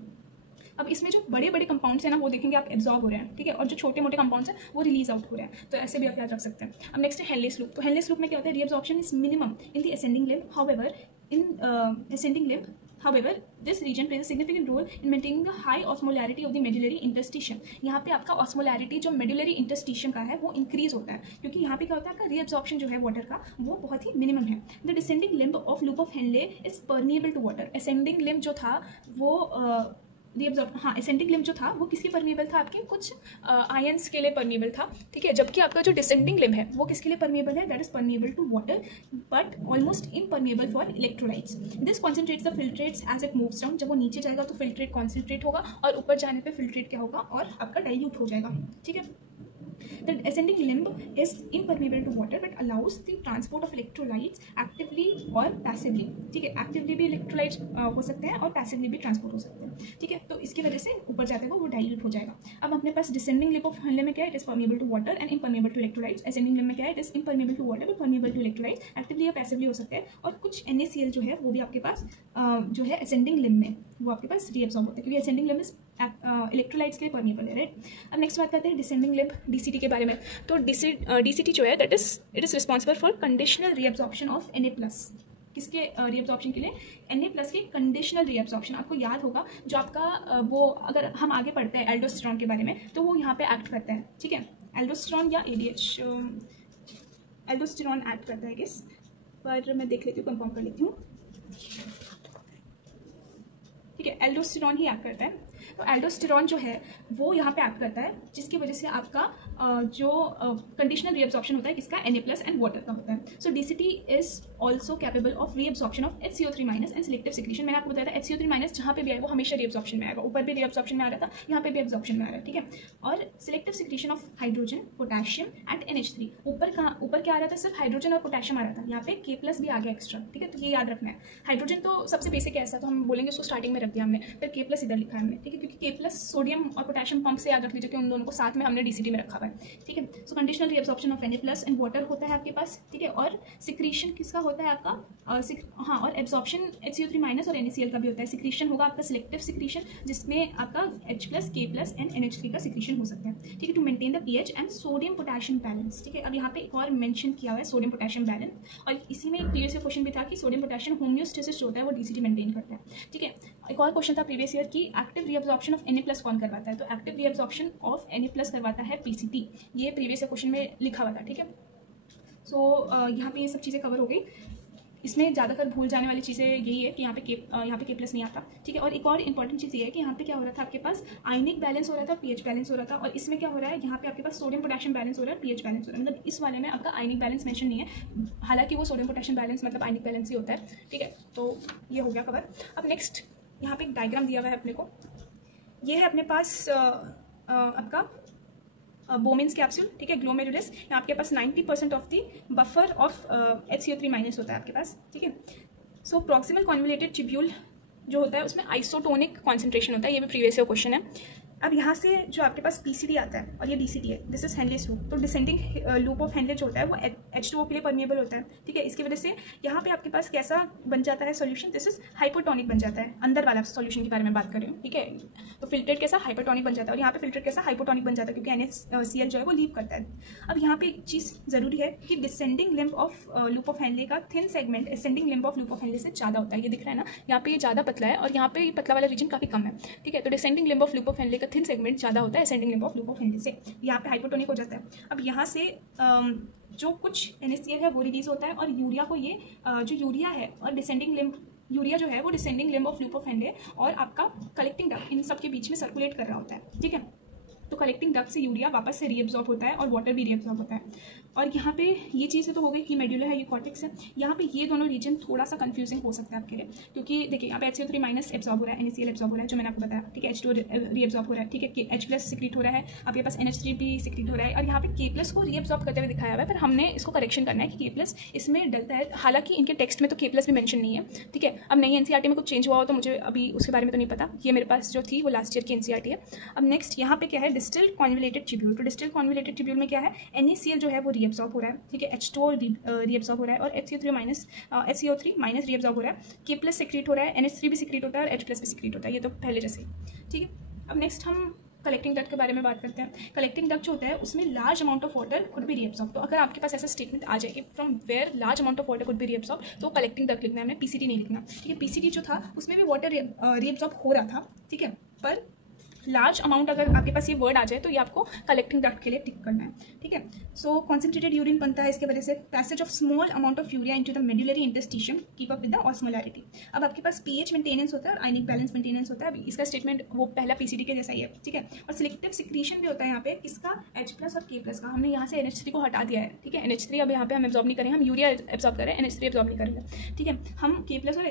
अब इसमें जो बड़े बड़े कंपाउंड्स हैं ना वो देखेंगे आप एब्जॉर्ब हो रहे हैं, ठीक है, और जो छोटे मोटे कंपाउंड्स हैं वो रिलीज आउट हो रहे हैं, तो ऐसे भी आप याद रख सकते हैं। अब नेक्स्ट है हेनलेस लूप। तो हेनलेस लूप में क्या होता है, reabsorption is minimum in the ascending limb, however in ascending limb However, this region plays a significant role in maintaining the high osmolarity of the medullary interstitium। यहाँ पे आपका osmolarity जो medullary interstitium का है वो इंक्रीज होता है, क्योंकि यहाँ पे क्या होता है आपका रीअब्जॉर्प्शन जो है वाटर का वो बहुत ही मिनिमम है। The descending limb of loop of Henle is permeable to water। ascending limb जो था वो रीअब्जॉर्ब, हाँ असेंडिंग लिम्ब जो था वो किसके परमिएबल था, आपके कुछ आयंस के लिए परमिएबल था, ठीक है। जबकि आपका जो डिसेंडिंग लिम्ब है वो किसके लिए परमिएबल है, that is permeable to water but almost impermeable for electrolytes. This concentrates the filtrates as it moves down, जब वो नीचे जाएगा तो फिल्ट्रेट कॉन्सेंट्रेट होगा और ऊपर जाने पर फिल्ट्रेट क्या होगा, और आपका डाइल्यूट हो जाएगा, ठीक है। The ascending limb is impermeable to water but allows the transport of electrolytes actively or passively, ठीक है। एक्टिवली भी इलेक्ट्रोलाइट्स हो सकते हैं और पैसिवली भी ट्रांसपोर्ट हो सकते हैं, ठीक है। तो इसकी वजह से ऊपर जाते हुए वो डाइल्यूट हो जाएगा। अब अपने पास डिसेंडिंग लिम्ब ऑफ हैंडले में क्या है, it is permeable to water and impermeable to electrolytes. Ascending limb में क्या है, it is impermeable to water but permeable to electrolytes, actively या पैसिवली हो सकते हैं। और कुछ NaCl जो है वो भी आपके पास जो है असेंडिंग लिम्ब में वो आपके पास रीअब्सॉर्ब होता है, क्योंकि असेंडिंग लिम्ब इलेक्ट्रोलाइट्स के लिए परमिएबल है, राइट। अब नेक्स्ट बात करते हैं डिसेंडिंग लिम्ब DCT के बारे में। तो DCT जो है that is it is responsible for conditional reabsorption of Na+, किसके रीअब्सॉर्प्शन के लिए, Na+ के कंडीशनल रीअब्सॉर्प्शन। आपको याद होगा जो आपका वो अगर हम आगे पढ़ते हैं एल्डोस्टेरॉन के बारे में तो वो यहाँ पे एक्ट करता है, ठीक है। एल्डोस्टेरॉन या ADH, एल्डोस्टेरॉन एक्ट करता है किस पर, मैं देख लेती हूँ, कंफर्म कर लेती हूँ, ठीक है। एल्डोस्टेरॉन ही एक्ट करता है। तो एल्डोस्टेरॉन जो है वो यहाँ पे एक्ट करता है, जिसकी वजह से आपका जो कंडीशनल रीअब्सॉर्प्शन होता है किसका, Na+ एंड वाटर का होता है। सो DCT is also capable of reabsorption of HCO3- and selective secretion. मैंने आपको बताया था HCO3- जहाँ पे भी आए वो हमेशा रीअब्सॉर्प्शन में आएगा, ऊपर भी रीअब्सॉर्प्शन में आ रहा था, यहाँ पे भी एब्सॉर्प्शन में आ रहा है, ठीक है। और selective secretion of hydrogen, potassium and NH3। ऊपर क्या आ रहा था, सिर्फ हाइड्रोजन और पोटेशियम आ रहा था, यहाँ पे K+ भी आ गया एक्स्ट्रा, ठीक है। तो ये याद रखना है। हाइड्रोजन तो सबसे बेसिक ऐसा तो हम बोलेंगे उसको स्टार्टिंग में रख दिया हमने, फिर K+ इधर लिखा है हमने, ठीक है, क्योंकि K+ सोडियम और पोटेशियम पंप से याद रख लीजिए कि उन दोनों को साथ में हमने DCT में रखा हुआ है, ठीक है। So conditional reabsorption of Na+ and water होता है आपके पास, ठीक है। और सिक्रीशन किसका होता है आपका, हाँ, और एब्सॉर्प्शन HCO3- और NaCl का भी होता है। सिक्रीशन होगा आपका सिलेक्टिव सिक्रीशन, जिसमें आपका H+, K+ एंड NH3 का सिक्रीशन हो सकता है, ठीक है, to maintain the pH and sodium potassium balance, ठीक है। अब यहाँ पे एक और मेंशन किया हुआ है सोडियम पोटेशियम बैलेंस, और इसी में एक प्रीवियस क्वेश्चन भी था कि सोडियम पोटेशियम होम्योस्टेसिस जो होता है वो DCT मेंटेन करता है, ठीक है। एक और क्वेश्चन था प्रीवियस ईयर की एक्टिव रीअब्सॉर्प्शन ऑफ Na+ कौन करवाता है, तो एक्टिव रीअब्सॉर्प्शन ऑफ Na+ करवाता है PCT। ये प्रीवियस क्वेश्चन में लिखा हुआ था, ठीक है। सो यहाँ पे ये सब चीज़ें कवर हो गई। इसमें ज़्यादातर भूल जाने वाली चीज़ें यही है कि यहाँ पे K+ नहीं आता, ठीक है। और एक और इंपॉर्टेंट चीज़ ये है कि यहाँ पे क्या हो रहा था, आपके पास आयनिक बैलेंस हो रहा था, pH बैलेंस हो रहा था, और इसमें क्या हो रहा है, यहाँ पे आपके पास सोडियम पोटेशियम बैलेंस हो रहा है, pH बैलेंस हो रहा है। मतलब इस वाले में आपका आयनिक बैलेंस मेंशन नहीं है, हालांकि वो सोडियम पोटेशियम बैलेंस मतलब आयनिक बैलेंस ही होता है, ठीक है। तो ये हो गया कवर। अब नेक्स्ट यहाँ पे एक डायग्राम दिया हुआ है अपने को, ये है अपने पास आपका बोमेन्स कैप्सूल, ठीक है, ग्लोमेरुलस। यहाँ आपके पास 90% of the buffer of HCO3- होता है आपके पास, ठीक है। सो प्रॉक्सिमल कॉन्वोल्यूटेड ट्यूब्यूल जो होता है उसमें आइसोटोनिक कॉन्सेंट्रेशन होता है, ये भी प्रीवियस क्वेश्चन है। अब यहाँ से जो आपके पास PCD आता है और ये DCT है, दिस इज हेनलेस लूप। तो डिसेंडिंग लूप ऑफ हेनले जो होता है वो H2O के लिए परमिएबल होता है, ठीक है। इसकी वजह से यहाँ पे आपके पास कैसा बन जाता है सॉल्यूशन, दिस इज हाइपोटोनिक बन जाता है। अंदर वाला सॉल्यूशन के बारे में बात कर रही हूँ, ठीक है। तो फिल्ट्रेट कैसा हाइपोटोनिक बन जाता है, और यहाँ पे फिल्ट्रेट कैसा हाइपोटोनिक बन जाता है, क्योंकि NaCl जो है वो लीव करता है। अब यहाँ पे एक चीज़ जरूरी है कि descending limb of loop of Henle का thin segment ascending limb of loop of Henle से ज़्यादा होता है। ये दिख रहा है ना, यहाँ पे ये ज़्यादा पतला है और यहाँ पे ये पतला वाला रीजन काफ़ी कम है, ठीक है। तो descending limb of loop of Henle का थिन सेगमेंट ज़्यादा होता है ascending limb of loop of Henle से, यहाँ पे हाइपोटोनिक हो जाता है। अब यहाँ से जो कुछ NaCl है वो रिलीज होता है, और यूरिया को ये जो यूरिया है और डिसेंडिंग लिम्ब, यूरिया जो है वो descending limb of loop of Henley और आपका कलेक्टिंग डक्ट इन सब के बीच में सर्कुलेट कर रहा होता है, ठीक है। तो कलेक्टिंग डक्ट से यूरिया वापस से रीअब्सॉर्ब होता है और वाटर भी रीअब्सॉर्ब होता है। और यहाँ पे ये चीज़ें तो हो गई कि मेड्यूला है, ये कॉर्टेक्स है। यहाँ पे ये दोनों रीजन थोड़ा सा कंफ्यूजिंग हो सकता है आपके लिए, क्योंकि देखिए यहाँ पे HCO3- एब्सॉर्ब हो रहा है, NaCl एब्सॉर्ब हो रहा है जो मैंने आपको बताया, ठीक है। H2O रीअब्सॉर्ब हो रहा है, ठीक है। H+ सिक्रीट हो रहा है, आपके पास NH3 भी सिक्रीट हो रहा है, और यहाँ पे K+ को रीअब्सॉर्ब करते हुए दिखाया हुआ है। पर हमने इसको करेक्शन करना है कि K+ इसमें डलता है, हालांकि इनके टेक्स्ट में तो K+ भी मेंशन नहीं है, ठीक है। अब नई NCERT में कुछ चेंज हुआ हो तो मुझे अभी उसके बारे में तो नहीं पता, ये मेरे पास जो थी वो लास्ट ईयर की NCERT है। अब नेक्स्ट यहाँ पे क्या है, डिस्टिल कॉन्वोल्यूटेड ट्यूब्यूल। तो डिस्टिल कॉन्वोल्यूटेड ट्यूब्यूल में क्या है, NaCl जो है वो रीअब्सॉर्ब हो रहा है, ठीक है। H2O रीअब्सॉर्ब हो रहा है, और HCO3- रीअब्सॉर्ब हो रहा है, K+ सिक्रीट हो रहा है, NH3 भी सिक्रीट होता है और H+ भी सिक्रीट होता है, ये तो पहले जैसे ही, ठीक है। अब नेक्स्ट हम कलेक्टिंग डक्ट के बारे में बात करते हैं। कलेक्टिंग डक्ट जो होता है उसमें large amount of water could be reabsorb. तो अगर आपके पास ऐसा स्टेटमेंट आ जाए कि from where large amount of water could be reabsorb, तो कलेक्टिंग डक्ट लिखना है, हमें PCD नहीं लिखना, ठीक है। PCD जो था उसमें भी वाटर रीअब्सॉर्ब हो रहा था, ठीक है, पर लार्ज अमाउंट अगर आपके पास ये वर्ड आ जाए तो ये आपको कलेक्टिंग डक्ट के लिए टिक करना है, ठीक है। सो कॉन्सेंट्रेटेड यूरिन बनता है इसके वजह से, passage of small amount of urea into the medullary interstitium keep up with the osmolarity. अब आपके पास पीएच मेंटेनेंस होता है और आयनिक बैलेंस मेंटेनेंस होता है। अब इसका स्टेटमेंट वो पहला पीसीडी के जैसा ही है, ठीक है। और सिलेक्टिव सिक्रीशन भी होता है यहाँ पे किसका, H+ और K+ का। हमने यहाँ से NH3 को हटा दिया है, ठीक है। NH3 अब यहाँ पे हम एब्जॉर्ब नहीं करेंगे, हम यूरिया एब्जॉर्ब कर रहे हैं, NH3 एब्जॉर्ब नहीं करेंगे, ठीक है। हम K+ और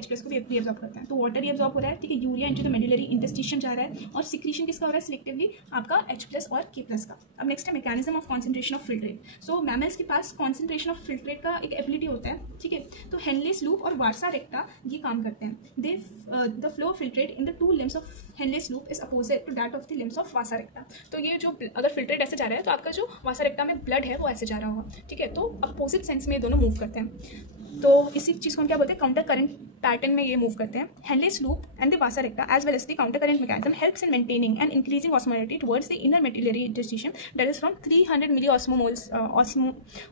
H+ को भी एब्जॉर्ब करते हैं, तो वाटर ही एब्जॉर्ब हो रहा है, ठीक है। Urea into the medullary interstitium जा रहा है और सिक्रीशन किसका हो रहा है सिलेक्टिवली, आपका H+ और K+ का। अब नेक्स्ट है mechanism of concentration of filtrate. So mammals के पास कॉन्सेंट्रेशन ऑफ फिल्ट्रेट का एक एबिलिटी होता है, ठीक है। तो हेनलेस लूप और वार्सा रेक्टा ये काम करते हैं। They the flow of filtrate in the two limbs of Henle's loop is opposite to that of the limbs of vasa recta. तो ये जो अगर फिल्ट्रेट ऐसे जा रहा है तो आपका जो वार्सा रेक्टा में ब्लड है वो ऐसे जा रहा होगा, ठीक है। तो अपोजिट सेंस में ये दोनों मूव करते हैं, तो इसी चीज़ को हम क्या बोलते हैं, काउंटर करंट पैटर्न में ये मूव करते हैं। Henle's loop and the vasa recta as well as the counter current mechanism helps in maintaining and increasing osmolarity towards the inner medullary interstitium that is from 300 milli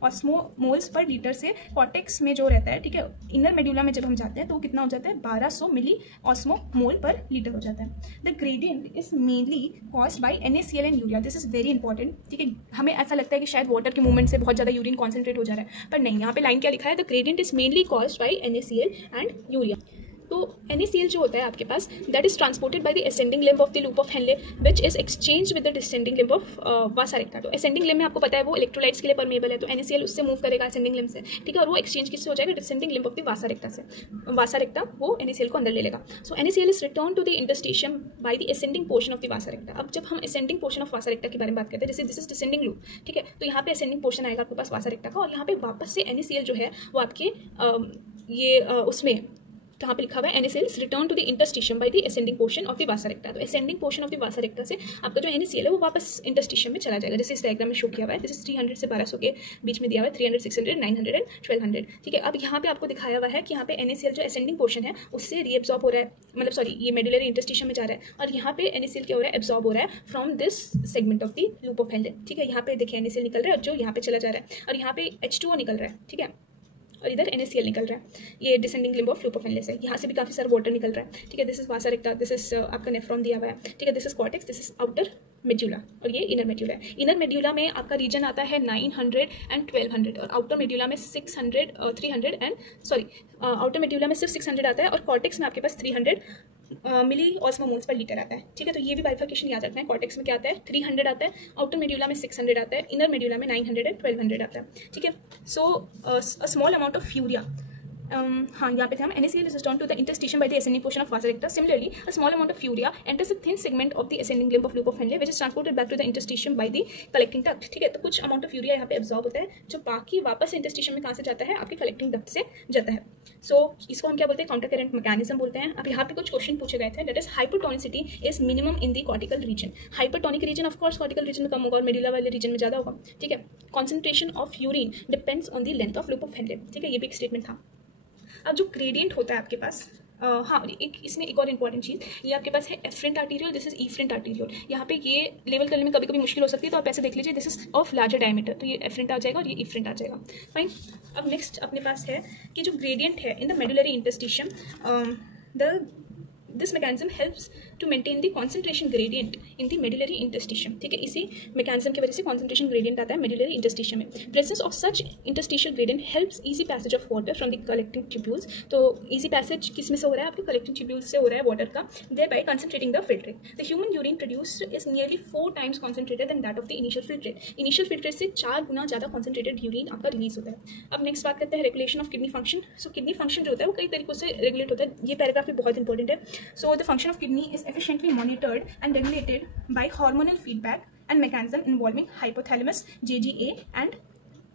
ऑस्मोमोल्स per litre से cortex में जो रहता है, ठीक है। Inner medulla में जब हम जाते हैं तो कितना हो जाता है, 1200 मिली ऑस्मोमोल पर लीटर हो जाता है। The gradient is mainly caused by NaCl and urea. This is very important, ठीक है। हमें ऐसा लगता है कि शायद वाटर के मूवमेंट से बहुत ज़्यादा यूरिन कॉन्सेंट्रेट हो जा रहा है, पर नहीं, यहाँ पे लाइन क्या लिखा है, the gradient is mainly caused by NaCl and urea. तो NaCl जो होता है आपके पास that is transported by the ascending limb of the loop of Henle which is exchange with the descending limb of vasa recta. तो ascending limb में आपको पता है वो इलेक्ट्रोलाइट्स के लिए परमेबल है, तो NaCl उससे मूव करेगा असेंडिंग लिम्ब से, ठीक है। और वो एक्सचेंज किससे हो जाएगा, descending limb of the vasa recta से। वासा रेक्टा वो NaCl को अंदर ले लेगा। So NaCl is return to the interstitium by the ascending portion of the vasa recta. अब जब हम ascending portion of vasa recta के बारे में बात करते हैं, जैसे दिस इज डिसेंडिंग लूप, ठीक है, तो यहाँ पे असेंडिंग पोर्शन आएगा आपके पास वासा रेक्टा का, और यहाँ पे वापस से NaCl जो है वो आपके उसमें यहाँ पे लिखा हुआ है NaCl return to the interstitium by the ascending portion of the vasa recta. तो ascending portion of the vasa recta से आपका जो NaCl है वो वापस इंटरस्टिशियम में चला जाएगा, जैसे इस डायग्राम में शो किया हुआ है। जैसे 300 से 1200 के बीच में दिया हुआ है, 300, 600, 900 एंड 1200, ठीक है। अब यहाँ पे आपको दिखाया हुआ है कि यहाँ पे NaCl जो असेंडिंग पोर्शन है उससे रीएब्जॉर्ब हो रहा है, मतलब सॉरी ये मेडुलरी इंटरस्टिशियम में जा रहा है, और यहाँ पे NaCl क्या हो रहा है, एब्जॉर्ब हो रहा है from this segment of the loop of Henley, ठीक है। यहाँ पे देखिए NaCl निकल रहा है जो यहाँ पे चला जा रहा है, और यहाँ पे H2O निकल रहा है, ठीक है, और इधर NaCl निकल रहा है, ये descending limb of loop of Henle से। यहाँ से भी काफी सारा वाटर निकल रहा है, ठीक है। This is Vasa रेक्टा, this is आपका नेफ्रॉन दिया हुआ है, ठीक है। This is cortex, this is outer medulla, और ये इनर मेड्यूला है। इनर मेड्यूला में आपका रीजन आता है 900 एंड 1200, और आउटर मेड्यूला में 600, 300 एंड सॉरी आउटर मेड्यूला में सिर्फ 600 आता है, और कॉर्टेक्स में आपके पास 300 मिली ऑस्मोमोल्स पर लीटर आता है, ठीक है। तो ये भी बाइफर्केशन याद रखना है। कॉर्टेक्स में क्या आता है, 300 आता है, आउटर मेड्यूला में 600 आता है, इनर मेड्यूला में 900 एंड 1200 आता है, ठीक है। So a small amount of urea, हाँ यहाँ पे थे हम, NaCl is returned to the interstitium by the ascending portion of vasa recta. Similarly, a small amount of urea enters a thin segment of the ascending limb of loop of Henle, which is transported back to the interstitium by the collecting duct, ठीक है। तो कुछ amount of urea यहाँ पे absorb होता है जो बाकी वापस interstitium में कहाँ से जाता है, आपके collecting duct से जाता है। सो इसको हम क्या बोलते हैं, काउंटर करंट मैकेनिज्म बोलते हैं। अब यहाँ पे कुछ क्वेश्चन पूछे गए थे, that is hypotonicity is minimum in the cortical region. Hypertonic region of course cortical region में कम होगा और मेडुला वाले रीजन में ज़्यादा होगा, ठीक है। Concentration of urine depends on the length of loop of Henley, ठीक है। ये भी एक स्टेटमेंट था। अब जो ग्रेडियंट होता है आपके पास, हाँ इसमें एक और इंपॉर्टेंट चीज़, ये आपके पास है afferent arteriole, this is efferent arteriole. यहाँ पे ये लेवल करने में कभी कभी मुश्किल हो सकती है, तो आप ऐसे देख लीजिए, this is of larger diameter, तो ये एफरेंट आ जाएगा और ये इफरेंट आ जाएगा, फाइन। अब नेक्स्ट अपने पास है कि जो ग्रेडियंट है in the medullary interstitium, this mechanism helps to maintain the concentration gradient in the medullary interstitium, ठीक है। इसी मैकेनिज्म की वजह से कॉन्सेंट्रेशन ग्रेडियंट आता है मेडुलरी इंटरस्टिशियम में। Presence of such interstitial gradient helps easy passage of water from the collecting tubules. तो इजी पैसेज किस में से हो रहा है, आपके कलेक्टिंग ट्यूब्यूल्स से हो रहा है वाटर का, thereby concentrating the filtrate. The human urine produced is nearly 4 times concentrated than that of the initial filtrate. Initial filtrate से 4 गुना ज़्यादा कॉन्सेंट्रेटेड यूरिन आपका रिलीज होता है। अब नेक्स्ट बात करते हैं regulation of kidney function. So kidney function जो होता है वो कई तरीकों से रेगुलेट होता है, ये पैराग्राफ भी बहुत इंपॉर्टेंट है। So the function of kidney is efficiently monitored and regulated by hormonal feedback and mechanism involving hypothalamus, JGA and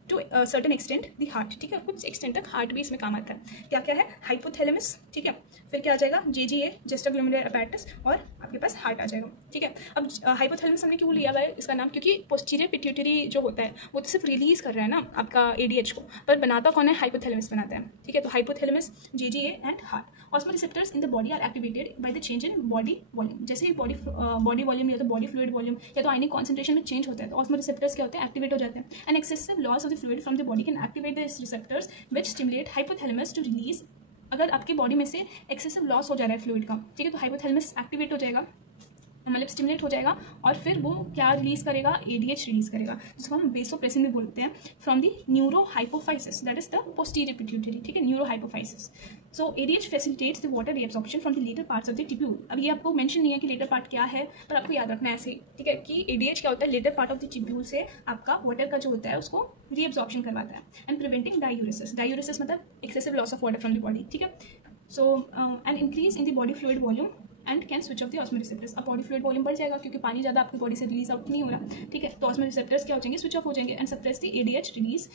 to certain extent the heart, ठीक है। कुछ एक्सटेंट तक हार्ट भी इसमें काम आता है। क्या क्या है, हाइपोथैलेमस, ठीक है, फिर क्या आ जाएगा, JGA जेस्टोग्लोमेरुलर अपैरेटस, और आपके पास हार्ट आ जाएगा, ठीक है। अब हाइपोथैलेमस हमने क्यों लिया हुआ है इसका नाम, क्योंकि पोस्टीरियर पिट्यूटरी जो होता है वो तो सिर्फ रिलीज कर रहा है ना आपका ADH को, पर बनाता कौन है, हाइपोथैलेमस बनाता है, ठीक है। तो hypothalamus, JGA and heart. Osmoreceptors in the body are activated by the change in body volume. जैसे ही बॉडी वॉल्यूम या तो बॉडी फ्लूइड वॉल्यूम या तो आयनिक कॉन्सेंट्रेशन में चेंज होता है तो ऑस्मोरिसेप्टर्स क्या होते हैं, एक्टिवेट हो जाते हैं। And excessive loss of the fluid from the body can activate this receptors which stimulate hypothalamus to release. अगर आपकी बॉडी में से एक्सेसिव लॉस हो जा रहा है फ्लूइड का, ठीक है, तो हाइपोथैलेमस एक्टिवेट हो जाएगा मतलब स्टिमुलेट हो जाएगा और फिर वो क्या रिलीज करेगा, ADH रिलीज करेगा, जिसको हम वेसोप्रेसिन भी बोलते हैं, from the neurohypophysis, that is the posterior pituitary, ठीक है, neurohypophysis. So ADH facilitates the water reabsorption from the later parts of the tubule. अब ये आपको मेंशन नहीं है कि लेटर पार्ट क्या है, पर आपको याद रखना है ऐसे, ठीक है, कि ADH क्या होता है, later part of the tubule से आपका वाटर का जो होता है उसको रीअब्सॉर्प्शन करवाता है, एंड प्रिवेंटिंग डायूरेसिस. डायूरेसिस मतलब excessive loss of water from the body, ठीक है. So and increase in the body fluid volume and can switch off the osmoreceptors. अब बॉडी फ्लूइड वॉल्यूम बढ़ जाएगा क्योंकि पानी ज़्यादा आपकी बॉडी से रिलीज आउट नहीं हो रहा, ठीक है, तो ऑस्मोरिसेप्टर्स क्या हो जाएंगे, स्विच ऑफ हो जाएंगे, and suppress the ADH release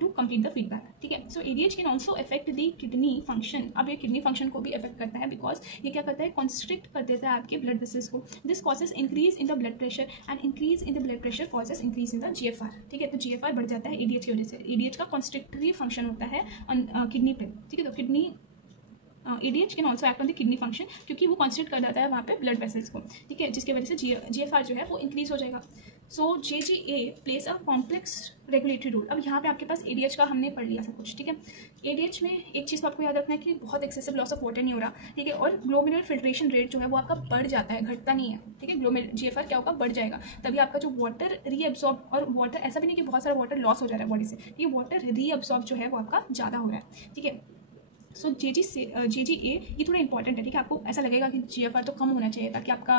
to complete the feedback, ठीक है. So ADH can also affect the kidney function. अब ये किडनी फंक्शन को भी अफेक्ट करता है, बिकॉज ये क्या करता है, कॉन्स्ट्रिक्ट कर देता है आपके ब्लड वेसल्स को. This causes increase in the blood pressure, and increase in the blood pressure causes increase in the GFR, ठीक है. तो GFR बढ़ जाता है ADH की वजह से. ADH का कॉन्स्ट्रिक्टरी फंक्शन होता है किडनी पे, ठीक है. तो kidney ADH can also act on the kidney function, क्योंकि वो कॉन्स्ट्रिक्ट कर देता है वहाँ पे ब्लड वेसल्स को, ठीक है, जिसकी वजह से GFR जो है वो इंक्रीज हो जाएगा. So JGA plays a complex regulatory role. अब यहाँ पे आपके पास ADH का हमने पढ़ लिया सब कुछ, ठीक है. ADH में एक चीज़ तो आपको याद रखना है कि बहुत एक्सेसिव लॉस ऑफ वाटर नहीं हो रहा, ठीक है, और ग्लोमेरुलर फिल्ट्रेशन रेट जो है वो आपका बढ़ जाता है, घटता नहीं है, ठीक है. GFR क्या होगा, बढ़ जाएगा, तभी आपका जो वाटर रीअब्सॉर्ब, और वाटर ऐसा भी नहीं कि बहुत सारा वाटर लॉस हो जा रहा है बॉडी से, ये वाटर रीअब्सॉर्ब जो है वो आपका ज़्यादा हो रहा है, ठीक है. सो JGA ये थोड़ा इंपॉर्टेंट है, ठीक है. आपको ऐसा लगेगा कि GFR तो कम होना चाहिए ताकि आपका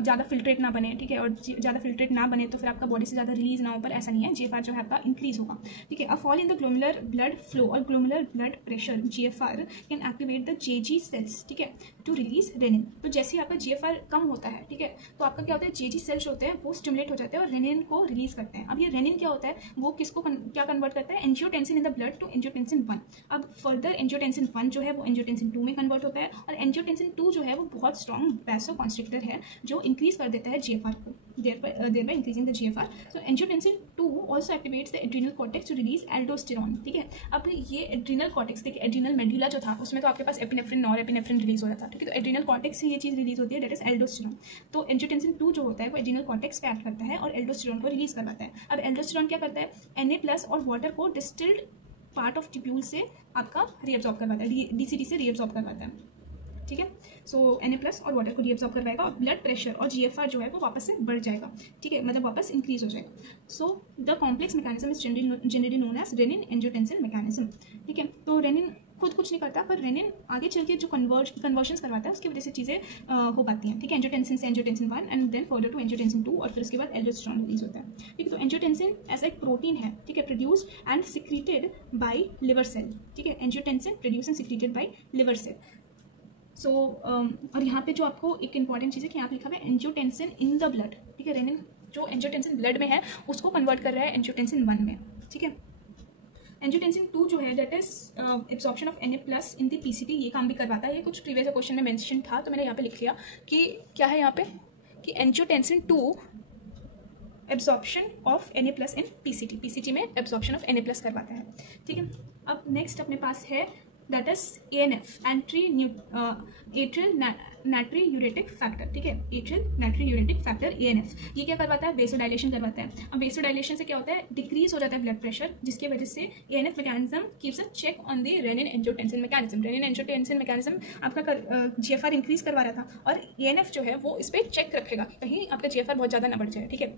ज़्यादा फिल्ट्रेट ना बने, ठीक है, और ज़्यादा फिल्ट्रेट ना बने तो फिर आपका बॉडी से ज़्यादा रिलीज ना हो, पर ऐसा नहीं है. GFR जो है आपका इंक्रीज होगा, ठीक है. A fall in the glomerular blood flow और glomerular blood pressure GFR can activate the JG cells, ठीक है, टू रिलीज रेनिन. तो जैसे ही आपका GFR कम होता है, ठीक है, तो आपका क्या होता है, JG सेल्स होते हैं वो स्टिमुलेट हो जाते हैं और रेनिन को रिलीज करते हैं. अब ये रेनिन क्या होता है, वो किसको क्या कन्वर्ट करता है, angiotensin in the blood to angiotensin 1. अब फर्दर एंजियोटेंसिन 1 जो है वो एंजियोटेंसिन 2 में कन्वर्ट होता है, और एंजियोटेंसिन 2 जो है वो बहुत स्ट्रॉन्ग वैसोकॉन्स्ट्रिक्टर है जो इंक्रीज कर देता है GFR को, thereby increasing the GFR. So angiotensin 2 also activates the adrenal cortex to release aldosterone, ठीक है. अब ये एड्रीनल कॉर्टेक्स, देखिए एड्रीनल मेडुला जो था उसमें तो आपके पास एपिनेफ्रिन, नॉरएपिनेफ्रिन रिलीज हो रहा था, ठीक है. तो एड्रीनल कॉर्टेक्स से ये चीज़ रिलीज होती है, डेट इज एल्डोस्टेरोन. तो एंजियोटेंसिन 2 जो होता है वो एड्रीनल कॉर्टेक्स पे एक्ट करता है और एल्डोस्टेरोन को रिलीज करवाता है. अब एल्डोस्टेरोन क्या करता है, Na+ और वाटर को डिस्टिल्ड पार्ट ऑफ टिब्यूल से आपका रीअब्सॉर्ब करवाता है, DCT से रीअब्सॉर्ब करवाता है, ठीक है. सो Na+ और वाटर को रीअब्सॉर्ब करवाएगा और ब्लड प्रेशर और GFR जो है वो वापस से बढ़ जाएगा, ठीक है, मतलब वापस इंक्रीज हो जाएगा. So the complex mechanism is generally known as renin angiotensin mechanism, ठीक है. तो रेनिन खुद कुछ नहीं करता, पर रेनिन आगे चल के जो कन्वर्शंस करवाता है उसकी वजह से चीज़ें हो पाती हैं, ठीक है. एंजियोटेंसिन से angiotensin 1 and then further to angiotensin 2 और फिर उसके बाद एल्डोस्टेरोन रिलीज होता है, ठीक है. तो एंजियोटेंसिन ऐसा एक प्रोटीन है, ठीक है, produced and secreted by liver cell, ठीक है. Angiotensin produced and secreted by liver cell. So और यहाँ पे जो आपको एक इंपॉर्टेंट चीज़ है कि यहाँ पे लिखा हुआ है एंजियोटेंसिन इन द ब्लड, ठीक है. रेनिन जो एंजियोटेंसिन ब्लड में है उसको कन्वर्ट कर रहा है एंजियोटेंसिन 1 में, ठीक है. एंजियोटेंसिन 2 जो है that is absorption of Na+ in the PCT, ये काम भी करवाता है. ये कुछ प्रीवियस क्वेश्चन में मेंशन था तो मैंने यहाँ पे लिख लिया कि क्या है यहाँ पे, कि angiotensin 2 absorption of Na+ in PCT में एब्सॉर्प्शन ऑफ Na+ करवाता है, ठीक है. अब नेक्स्ट अपने पास है that is ANF, atrial natriuretic factor, ठीक है. एट्रियल नाट्रियूरेटिक फैक्टर ANF ये क्या करवाता है, वेसोडाइलेशन करवाता है. अब वेसोडाइलेशन से क्या होता है, डिक्रीज हो जाता है ब्लड प्रेशर, जिसकी वजह से ANF mechanism keeps a check on the renin angiotensin mechanism. Renin angiotensin mechanism आपका GFR इंक्रीज करवा रहा था और ANF जो है वो इस पर चेक रखेगा कि कहीं आपका GFR बहुत ज़्यादा ना बढ़ जाए, ठीक है.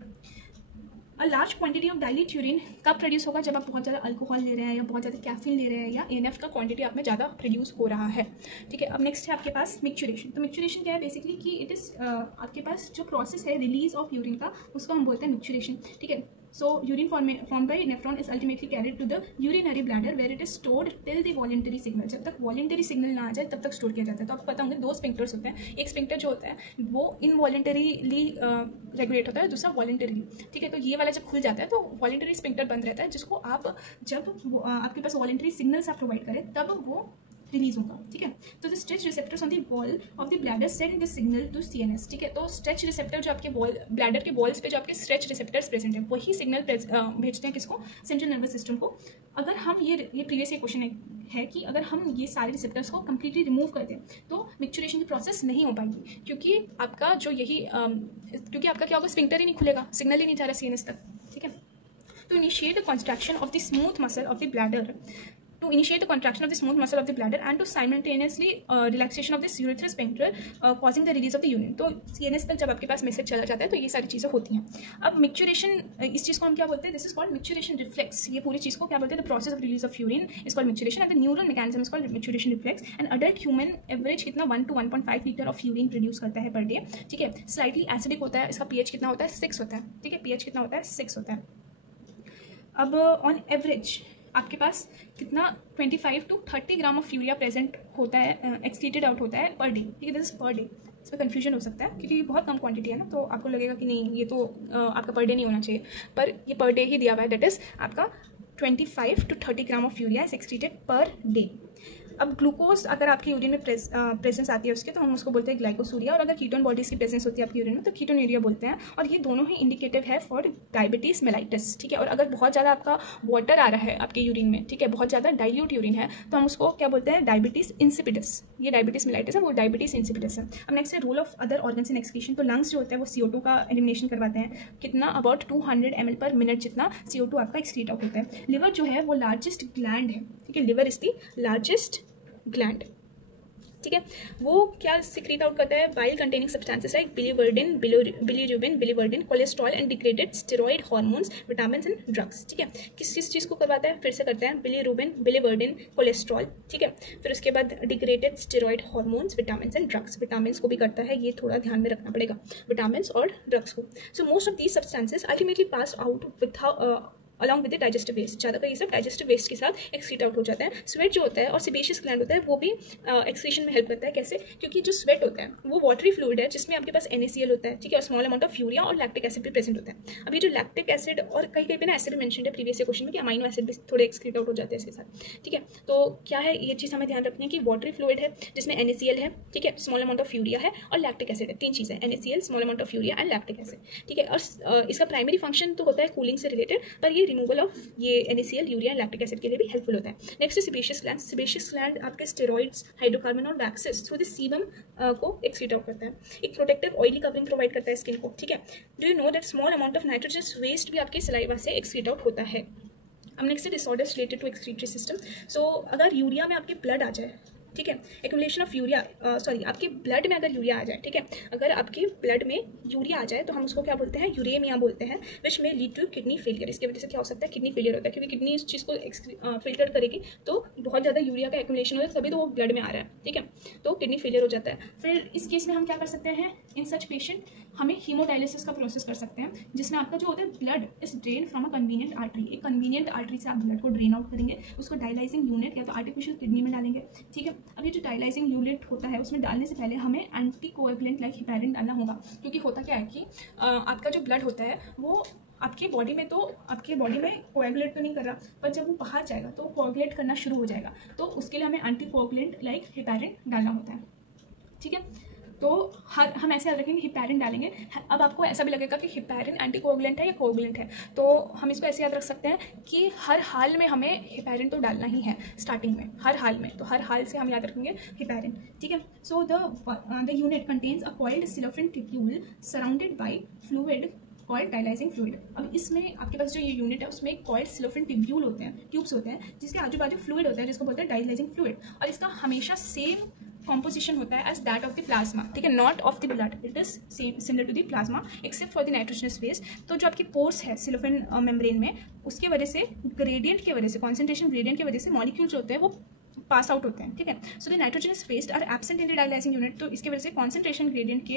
A large quantity of dilute urine कब प्रोड्यूस होगा, जब आप बहुत ज़्यादा अल्कोहल ले रहे हैं या बहुत ज़्यादा कैफीन ले रहे हैं या ANF का क्वांटिटी आप में ज़्यादा प्रोड्यूस हो रहा है, ठीक है. अब नेक्स्ट है आपके पास मिक्चुरेशन. तो मिक्चुरेशन क्या है, बेसिकली कि इट इज़ आपके पास जो प्रोसेस है रिलीज ऑफ यूरिन का उसको हम बोलते हैं मिक्चुरेशन, ठीक है. So urine formed by nephron is ultimately carried to the urinary bladder where it is stored till the voluntary signal. जब तक voluntary signal ना आ जाए तब तक स्टोर किया जाता है. तो आपको पता होंगे 2 स्पिंक्टर्स होते हैं. एक स्पिंक्टर जो होता है वो इनवॉलेंटरीली रेगुलेट होता है, दूसरा वॉलेंटरीली, ठीक है. तो ये वाला जब खुल जाता है तो वॉलेंटरी स्पिंक्टर बंद रहता है, जिसको आप जब आपके पास वॉलेंटरी सिग्नल्स आप प्रोवाइड करें तब वो रिलीज होगा, ठीक है. तो the stretch receptors on the wall of the bladder send the signal to CNS, ठीक है. तो स्ट्रेच रिसेप्टर जो आपके वॉल ब्लैडर के वॉल्स पे जो आपके स्ट्रेच रिसेप्टर्स प्रेजेंट है वही सिग्नल भेजते हैं किसको, सेंट्रल नर्वस सिस्टम को. अगर हम ये प्रीवियस ये क्वेश्चन है कि अगर हम ये सारे रिसेप्टर्स को कम्प्लीटली रिमूव कर दें तो मिक्चुरेशन की प्रोसेस नहीं हो पाएगी, क्योंकि आपका जो यही क्योंकि आपका क्या होगा, स्फिंक्टर ही नहीं खुलेगा, सिग्नल ही नहीं जा रहा CNS तक, ठीक है. तो initiate the contraction of the smooth muscle of the bladder to initiate the contraction of the smooth muscle of the bladder and to simultaneously relaxation of the urethral sphincter causing the release of the urine। तो CNS तक जब आपके पास message चला जाता है तो ये सारी चीज़ें होती हैं। अब मिक्चुरेशन, इस चीज़ को हम क्या बोलते हैं, this is called micturition reflex. ये पूरी चीज़ को क्या बोलते हैं, the process of release of urine is called micturition and the neural mechanism is called micturition reflex. And adult human average कितना 1 to 1.5 litre of urine produce करता है per day. ठीक है, स्लाइटली एसिडिक होता है, इसका pH कितना होता है, 6 होता है। ठीक है, pH कितना होता है, 6 होता है। अब ऑन एवरेज आपके पास कितना 25 to 30 gram of urea present होता है, एक्सक्रीटेड आउट होता है पर डे। ठीक है, दिस इज पर डे। इसमें कन्फ्यूजन हो सकता है क्योंकि ये बहुत कम क्वांटिटी है ना, तो आपको लगेगा कि नहीं ये तो आपका पर डे नहीं होना चाहिए, पर ये पर डे ही दिया हुआ है। दैट इज आपका 25 to 30 gram of urea is excreted per day. अब ग्लूकोज अगर आपके यूरिन में प्रेजेंस आती है उसके, तो हम उसको बोलते हैं ग्लाइकोसूरिया, और अगर कीटोन बॉडीज की प्रेजेंस होती है आपके यूरिन में तो कीटोन्यूरिया बोलते हैं। और ये दोनों ही इंडिकेटिव है फॉर डायबिटीज मेलाइटिस। ठीक है, और अगर बहुत ज़्यादा आपका वाटर आ रहा है आपके यूरिन में, ठीक है, बहुत ज़्यादा डाइल्यूट यूरिन है, तो हम उसको क्या बोलते हैं, डायबिटीज इंसिपिडस। ये डायबिटीज मेलाइटिस है, वो डायबिटीज इंसिपिडस है। अब नेक्स्ट है role of other organs in excretion. तो लंग्स जो होता है वो CO2 का एलिमिनेशन करवाते हैं, कितना अबाउट 200 ml पर मिनट जितना CO2 आपका एक्सक्रीट आउट होता है। लिवर जो है वो लार्जेस्ट ग्लैंड है। ठीक है, liver is the largest gland. ठीक है, वो क्या सिक्रीट आउट करता है, bile containing substances like biliverdin, bilirubin, biliverdin, cholesterol and degraded steroid hormones, vitamin and drugs. ठीक है, किस चीज़ को करवाता है, फिर से करते हैं, बिलीरुबिन, बिलीवर्डिन, कोलेस्ट्रॉल। ठीक है, फिर उसके बाद degraded steroid hormones, vitamin and drugs. Vitamin को भी करता है, ये थोड़ा ध्यान में रखना पड़ेगा, विटामिन और ड्रग्स को। So most of these substances ultimately pass out with along with the digestive waste. ज़्यादातर ये सब डाइजेस्टिव वेस्ट के साथ एक्सक्रीट आउट हो जाता है। स्वेट जो होता है और सेबेशियस ग्लैंड होता है वो भी एक्सक्रीशन में हेल्प करता है। कैसे, क्योंकि जो स्वेट होता है वो वाटरी फ्लूइड है जिसमें आपके पास NaCl होता है। ठीक है, और स्मॉल अमाउंट ऑफ यूरिया और लैक्टिक एसिड भी प्रेजेंट होता है। अभी जो लैक्टिक एसिड और कहीं पे ना एसिड मेंशन है प्रीवियस क्वेश्चन में कि अमाइनो एसिड भी थोड़े एक्सक्रीट आउट हो जाते हैं इसके साथ। ठीक है, तो क्या है ये चीज़ हमें ध्यान रखनी है कि वाटरी फ्लूइड है जिसमें NaCl है, ठीक है, स्मॉल अमाउंट ऑफ यूरिया है और लैक्टिक एसिड है। 3 चीज़ें, NaCl, small amount of urea and lactic acid. ठीक है, और इसका प्राइमरी फंक्शन तो होता है कूलिंग से रिलेटेड, पर ये रिमूवल ऑफ ये NaCl, urea and lactic acid के लिए भी हेल्पफुल होता है। नेक्स्ट है सेबेशियस ग्लैंड। सेबेशियस ग्लैंड आपके स्टेरॉइड्स, हाइड्रोकार्बन और वैक्सेस थ्रू द सीबम को एक्सक्रीट आउट करता है। एक प्रोटेक्टिव ऑयली कवरिंग प्रोवाइड करता है स्किन को। ठीक है, do you know that small amount of nitrogenous waste भी आपके सलाइवा से एक्सक्रीट आउट होता है। अब नेक्स्ट है disorders related to excretory system. So अगर यूरिया में आपके ब्लड आ जाए, ठीक है, एक्यूमुलेशन ऑफ यूरिया, सॉरी आपके ब्लड में अगर यूरिया आ जाए, ठीक है, अगर आपके ब्लड में यूरिया आ जाए तो हम उसको क्या बोलते हैं, यूरेमिया बोलते हैं, विच में लीड टू किडनी फेलियर। इसकी वजह से क्या हो सकता है, किडनी फेलियर होता है, क्योंकि किडनी इस चीज़ को फिल्टर करेगी तो बहुत ज़्यादा यूरिया का एक्यूमुलेशन हो जाए, तभी तो वो ब्लड में आ रहा है। ठीक है, तो किडनी फेलियर हो जाता है। फिर इस केस में हम क्या कर सकते हैं, इन सच पेशेंट हमें हीमोडायलिसिस का प्रोसेस कर सकते हैं, जिसमें आपका जो होता है blood is drain from a convenient artery. एक कन्वीनियंट आर्टरी से आप ब्लड को ड्रेन आउट करेंगे, उसको डायलाइजिंग यूनिट या तो आर्टिफिशियल किडनी में डालेंगे। ठीक है, अब ये जो डायलाइजिंग यूनिट होता है उसमें डालने से पहले हमें एंटी कोएगुलेंट लाइक हिपैरिन डालना होगा, क्योंकि होता क्या है कि आपका जो ब्लड होता है वो आपके बॉडी में कोएगुलेट तो नहीं कर रहा, पर जब वो बाहर जाएगा तो कोएगुलेट करना शुरू हो जाएगा, तो उसके लिए हमें एंटी कोएगुलेंट लाइक हिपैरिन डालना होता है। ठीक है, तो हम ऐसे याद रखेंगे, हिपैरिन डालेंगे। अब आपको ऐसा भी लगेगा कि हिपैरिन एंटी कोएगुलेंट है या कोएगुलेंट है, तो हम इसको ऐसे याद रख सकते हैं कि हर हाल में हमें हिपैरिन तो डालना ही है स्टार्टिंग में, हर हाल में, तो हर हाल से हम याद रखेंगे हिपैरिन। ठीक है, so the unit contains a coiled cellophane tubule surrounded by fluid coiled dialysing fluid. अब इसमें आपके पास जो ये यूनिट है उसमें कॉइल्ड सिलोफिन ट्यूब्यूल होते हैं, ट्यूब्स होते हैं, जिसके आजू बाजू फ्लूइड होता है जिसको बोलते हैं डायलाइजिंग फ्लूइड, और इसका हमेशा सेम कॉम्पोजिशन होता है as that of the plasma. ठीक है, not of the blood, it is similar to the plasma except for the nitrogenous waste. तो जो आपकी पोर्स है सिलोफिन मेम्ब्रेन में, उसके वजह से ग्रेडियंट की वजह से, कॉन्सेंट्रेशन ग्रेडियंट की वजह से मॉलिक्यूल्स होते हैं वो पास आउट होते हैं। ठीक है, so the nitrogenous waste are absent in the dialysing unit, तो इसकी वजह से कॉन्सेंट्रेशन ग्रेडियंट के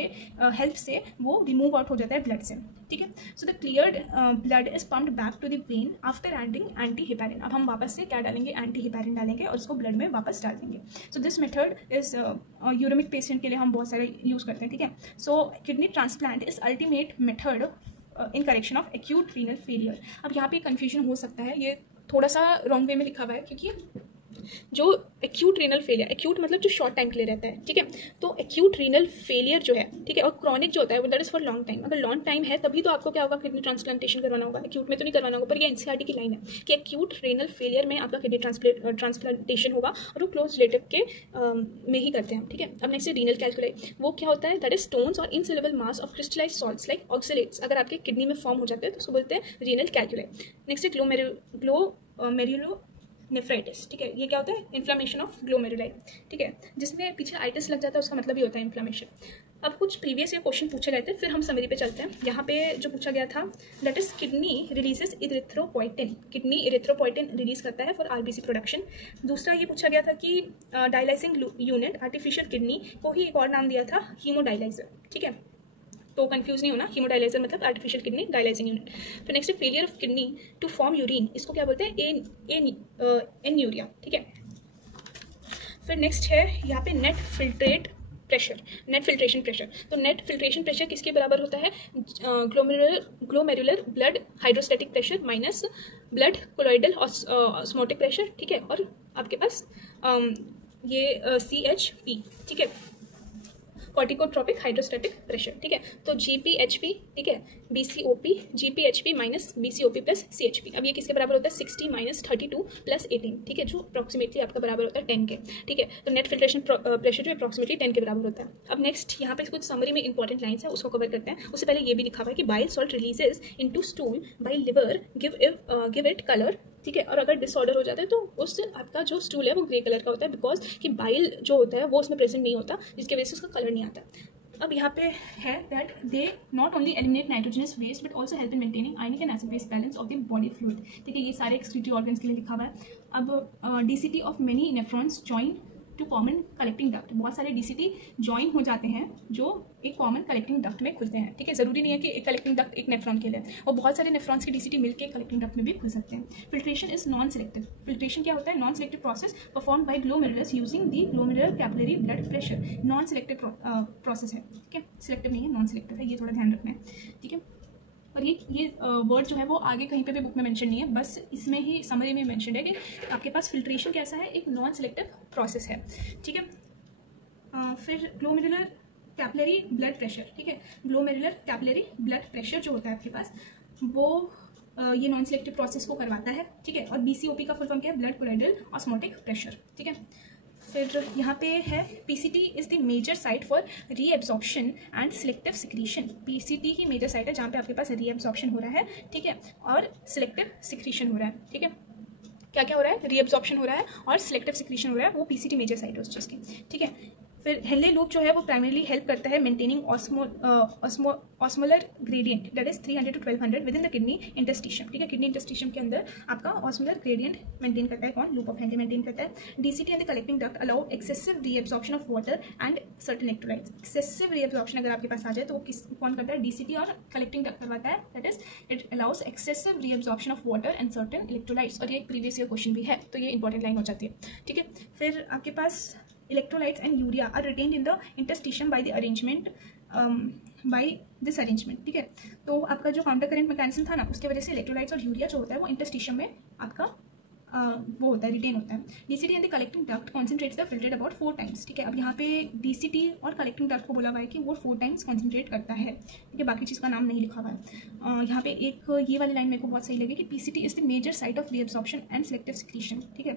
हेल्प से वो रिमूव आउट हो जाता है ब्लड से। ठीक है, so the cleared blood is pumped back to the vein after adding anti heparin. अब हम वापस से क्या डालेंगे, एंटी हिपैरिन डालेंगे और उसको ब्लड में वापस डाल देंगे। So this method is uremic patient के लिए हम बहुत सारे यूज़ करते हैं। ठीक है, सो kidney transplant is ultimate method in correction of acute renal failure. अब यहाँ पे कंफ्यूजन हो सकता है, ये थोड़ा सा रॉन्ग वे में लिखा हुआ है, क्योंकि जो एक्यूट रीनल फेलियर, एक्यूट मतलब जो शॉर्ट टाइम के लिए रहता है, ठीक है, तो एक्यूट रीनल फेलियर जो है, ठीक है, और क्रॉनिक जो होता है वो that is for long time. अगर लॉन्ग टाइम है तभी तो आपको क्या होगा, किडनी ट्रांसप्लांटेशन करवाना होगा, एक्यूट में तो नहीं करवाना होगा। पर ये एनसीईआरटी की लाइन है कि एक्यूट रीनल फेलियर में आपका किडनी ट्रांसप्लांटेशन होगा, और वो क्लोज रिलेटिव के में ही करते हैं। ठीक है, अब नेक्स्ट रीनल कैल्कुलाई, वो क्या होता है, दैट इज स्टोन्स और insoluble mass of crystallised salts like oxalates अगर आपके किडनी में फॉर्म हो जाते हैं तो उसको बोलते हैं रीनल कैल्कुलाई। नेक्स्ट है नेफ्राइटिस, ठीक है। ये क्या होता है? इन्फ्लामेशन ऑफ ग्लोमेरुलाई, ठीक है, जिसमें पीछे आइटिस लग जाता है, उसका मतलब ही होता है इन्फ्लामेशन। अब कुछ प्रीवियस ईयर क्वेश्चन पूछे गए थे, फिर हम समरी पे चलते हैं। यहाँ पे जो पूछा गया था, that is kidney releases erythropoietin, kidney erythropoietin release करता है फॉर आरबीसी प्रोडक्शन। दूसरा ये पूछा गया था कि डायलाइसिंग यूनिट आर्टिफिशियल किडनी को ही एक और नाम दिया था हीमोडायलाइजर, ठीक है, तो कंफ्यूज नहीं होना, हीमोडायलाइजर मतलब आर्टिफिशियल किडनी, डायलाइजिंग यूनिट। फिर next failure of kidney to form urine, इसको क्या बोलते हैं? एन्यूरिया, ठीक है। फिर नेक्स्ट है यहाँ पे net filtrate pressure, net filtration pressure. तो नेट फिल्ट्रेशन प्रेशर किसके बराबर होता है? Glomerular blood hydrostatic pressure minus blood colloidal osmotic pressure, ठीक है, और आपके पास ये CHP, ठीक है, कॉर्टिकोट्रोपिक हाइड्रोस्टैटिक प्रेशर, ठीक है। तो GPHP, ठीक है, BCOP, GPHP minus BCOP plus CHP। अब ये किसके बराबर होता है? 60 माइनस 32 प्लस 18, ठीक है, जो अप्रॉक्सीमेटली आपका बराबर होता है 10 के, ठीक है। तो नेट फिल्ट्रेशन प्रेशर जो अप्रॉक्सीमेटली 10 के बराबर होता है। अब नेक्स्ट यहाँ पे कुछ समरी में इंपॉर्टेंट लाइन्स है, उसको कवर करते हैं। उससे पहले ये भी लिखा हुआ है कि bile salt releases into stool bye liver, give it colour, ठीक है। और अगर डिसऑर्डर हो जाता है तो उस आपका जो स्टूल है वो ग्रे कलर का होता है, बिकॉज कि बाइल जो होता है वो उसमें प्रेजेंट नहीं होता, जिसकी वजह से उसका कलर नहीं आता। अब यहाँ पे है that they not only eliminate nitrogenous waste but also help in maintaining ionic and acid base balance of the body fluid, ठीक है। ये सारे एक्सक्रीटरी ऑर्गन्स के लिए लिखा हुआ है। अब DCT of many nephrons join to common collecting duct, बहुत सारे डीसीटी ज्वाइन हो जाते हैं जो एक कॉमन कलेक्टिंग डक्ट में खुलते हैं, ठीक है। जरूरी नहीं है कि एक कलेक्टिंग डक्ट एक नेफ्रॉन के लिए, और बहुत सारे नेफ्रॉन्स के डीसीटी मिलकर कलेक्टिंग डक्ट में भी खुल सकते हैं। Filtration is non selective, filtration क्या होता है? Non selective process perform by glomerulus using the glomerular capillary blood pressure, non selective process है, ठीक है, सिलेक्टिव नहीं है, नॉन सिलेक्टिव है, ये थोड़ा ध्यान रखना है, ठीक है। और ये वर्ड जो है वो आगे कहीं पे भी बुक में मेंशन नहीं है, बस इसमें ही समरी में मेंशन है कि आपके पास फिल्ट्रेशन कैसा है? एक नॉन सिलेक्टिव प्रोसेस है, ठीक है। फिर ग्लोमेरुलर कैपिलरी ब्लड प्रेशर, ठीक है, ग्लोमेरुलर कैपिलरी ब्लड प्रेशर जो होता है आपके पास वो ये नॉन सिलेक्टिव प्रोसेस को करवाता है, ठीक है। और BCOP का फुल फॉर्म क्या है? ब्लड कोलॉइडल ऑस्मोटिक प्रेशर, ठीक है। फिर यहाँ पे है PCT is the major site for reabsorption and selective secretion, PCT ही मेजर साइट है जहाँ पे आपके पास रीएब्जॉर्प्शन हो रहा है, ठीक है, और सिलेक्टिव सिक्रीशन हो रहा है, ठीक है। क्या क्या हो रहा है? रीएब्जॉर्प्शन हो रहा है और सिलेक्टिव सिक्रीशन हो रहा है, वो PCT मेजर साइट है उस चीज़ की, ठीक है। फिर हेनले लूप जो है वो प्राइमरीली हेल्प करता है maintaining osmolar gradient, that is 300 to 1200 with in the kidney interstitium, ठीक है। किडनी इंटरस्टिशियम के अंदर आपका ऑस्मोलर ग्रेडियंट मेंटेन करता है, कौन? लूप ऑफ हेनले मेंटेन करता है। DCT and the collecting duct allow excessive reabsorption of water and certain electrolytes, excessive reabsorption अगर आपके पास आ जाए तो वो कौन करता है? DCT और कलेक्टिंग डक्ट करवाता है, that is it allow us excessive reabsorption of water and certain electrolytes. और ये एक प्रीवियस ईयर क्वेश्चन भी है, तो ये इंपॉर्टेंट लाइन हो जाती है, ठीक है। फिर आपके पास electrolytes and urea are retained in the interstitium by the arrangement by this arrangement, ठीक है। तो आपका जो काउंटर करेंट मैकेनिज्म था ना, उसके वजह से इलेक्ट्रोलाइट्स और यूरिया जो होता है वो इंटरस्टिशियम में आपका वो होता है, रिटेन होता है। DCT and the collecting duct concentrates the filtrate about 4 times, ठीक है। अब यहाँ पे DCT और कलेक्टिंग डक्ट को बोला हुआ है कि वो 4 times कॉन्सेंट्रेट करता है, ठीक है, बाकी चीज़ का नाम नहीं लिखा हुआ है। यहाँ पे एक ये वाली लाइन मेरे को बहुत सही लगी कि PCT is the major site of reabsorption and selective secretion, ठीक है।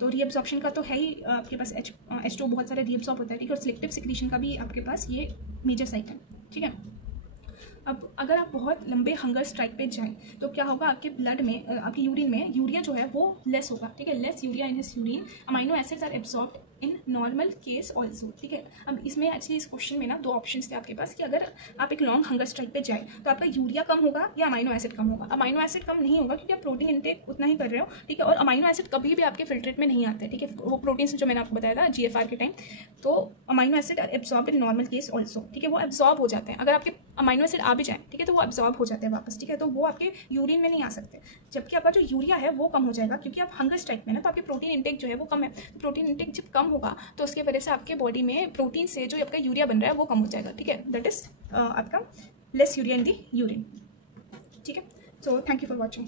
तो रीएब्जॉर्प्शन का तो है ही आपके पास H2 बहुत सारा रीएब्जॉर्ब होता है, ठीक है, और सिलेक्टिव सिक्रीशन का भी आपके पास ये मेजर साइट है, ठीक है। अब अगर आप बहुत लंबे हंगर स्ट्राइक पे जाएं तो क्या होगा? आपके ब्लड में, आपके यूरिन में यूरिया जो है वो लेस होगा, ठीक है, less urea in his urine, amino acids are absorbed in normal case also, ठीक है। अब इसमें एक्चुअली इस क्वेश्चन में ना 2 ऑप्शंस थे आपके पास कि अगर आप एक लॉन्ग हंगर स्ट्राइक पे जाए तो आपका यूरिया कम होगा या अमाइनो एसिड कम होगा। अमाइनो एसिड कम नहीं होगा क्योंकि आप प्रोटीन इंटेक उतना ही कर रहे हो, ठीक है, और अमाइनो एसिड कभी भी आपके फिल्ट्रेट में नहीं आते, ठीक है, वो प्रोटीन जो मैंने आपको बताया था GFR के टाइम, तो amino acid are absorbed in normal case also, ठीक है, वो एब्सॉर्ब हो जाते हैं। अगर आपके अमाइनो एसिड आ भी जाए, ठीक है, तो वो एब्सॉर्ब हो जाते हैं वापस, ठीक है, तो वो आपके यूरिन में नहीं आ सकते। जबकि आपका जो यूरिया है वो कम हो जाएगा क्योंकि आप हंगर स्ट्राइक में ना, तो आपके प्रोटीन इंटेक जो है वो कम है। प्रोटीन इंटेक जब कम होगा तो उसके वजह से आपके बॉडी में प्रोटीन से जो आपका यूरिया बन रहा है वो कम हो जाएगा, ठीक है, दैट इज आपका less urea in the urine, ठीक है। So thank you for watching.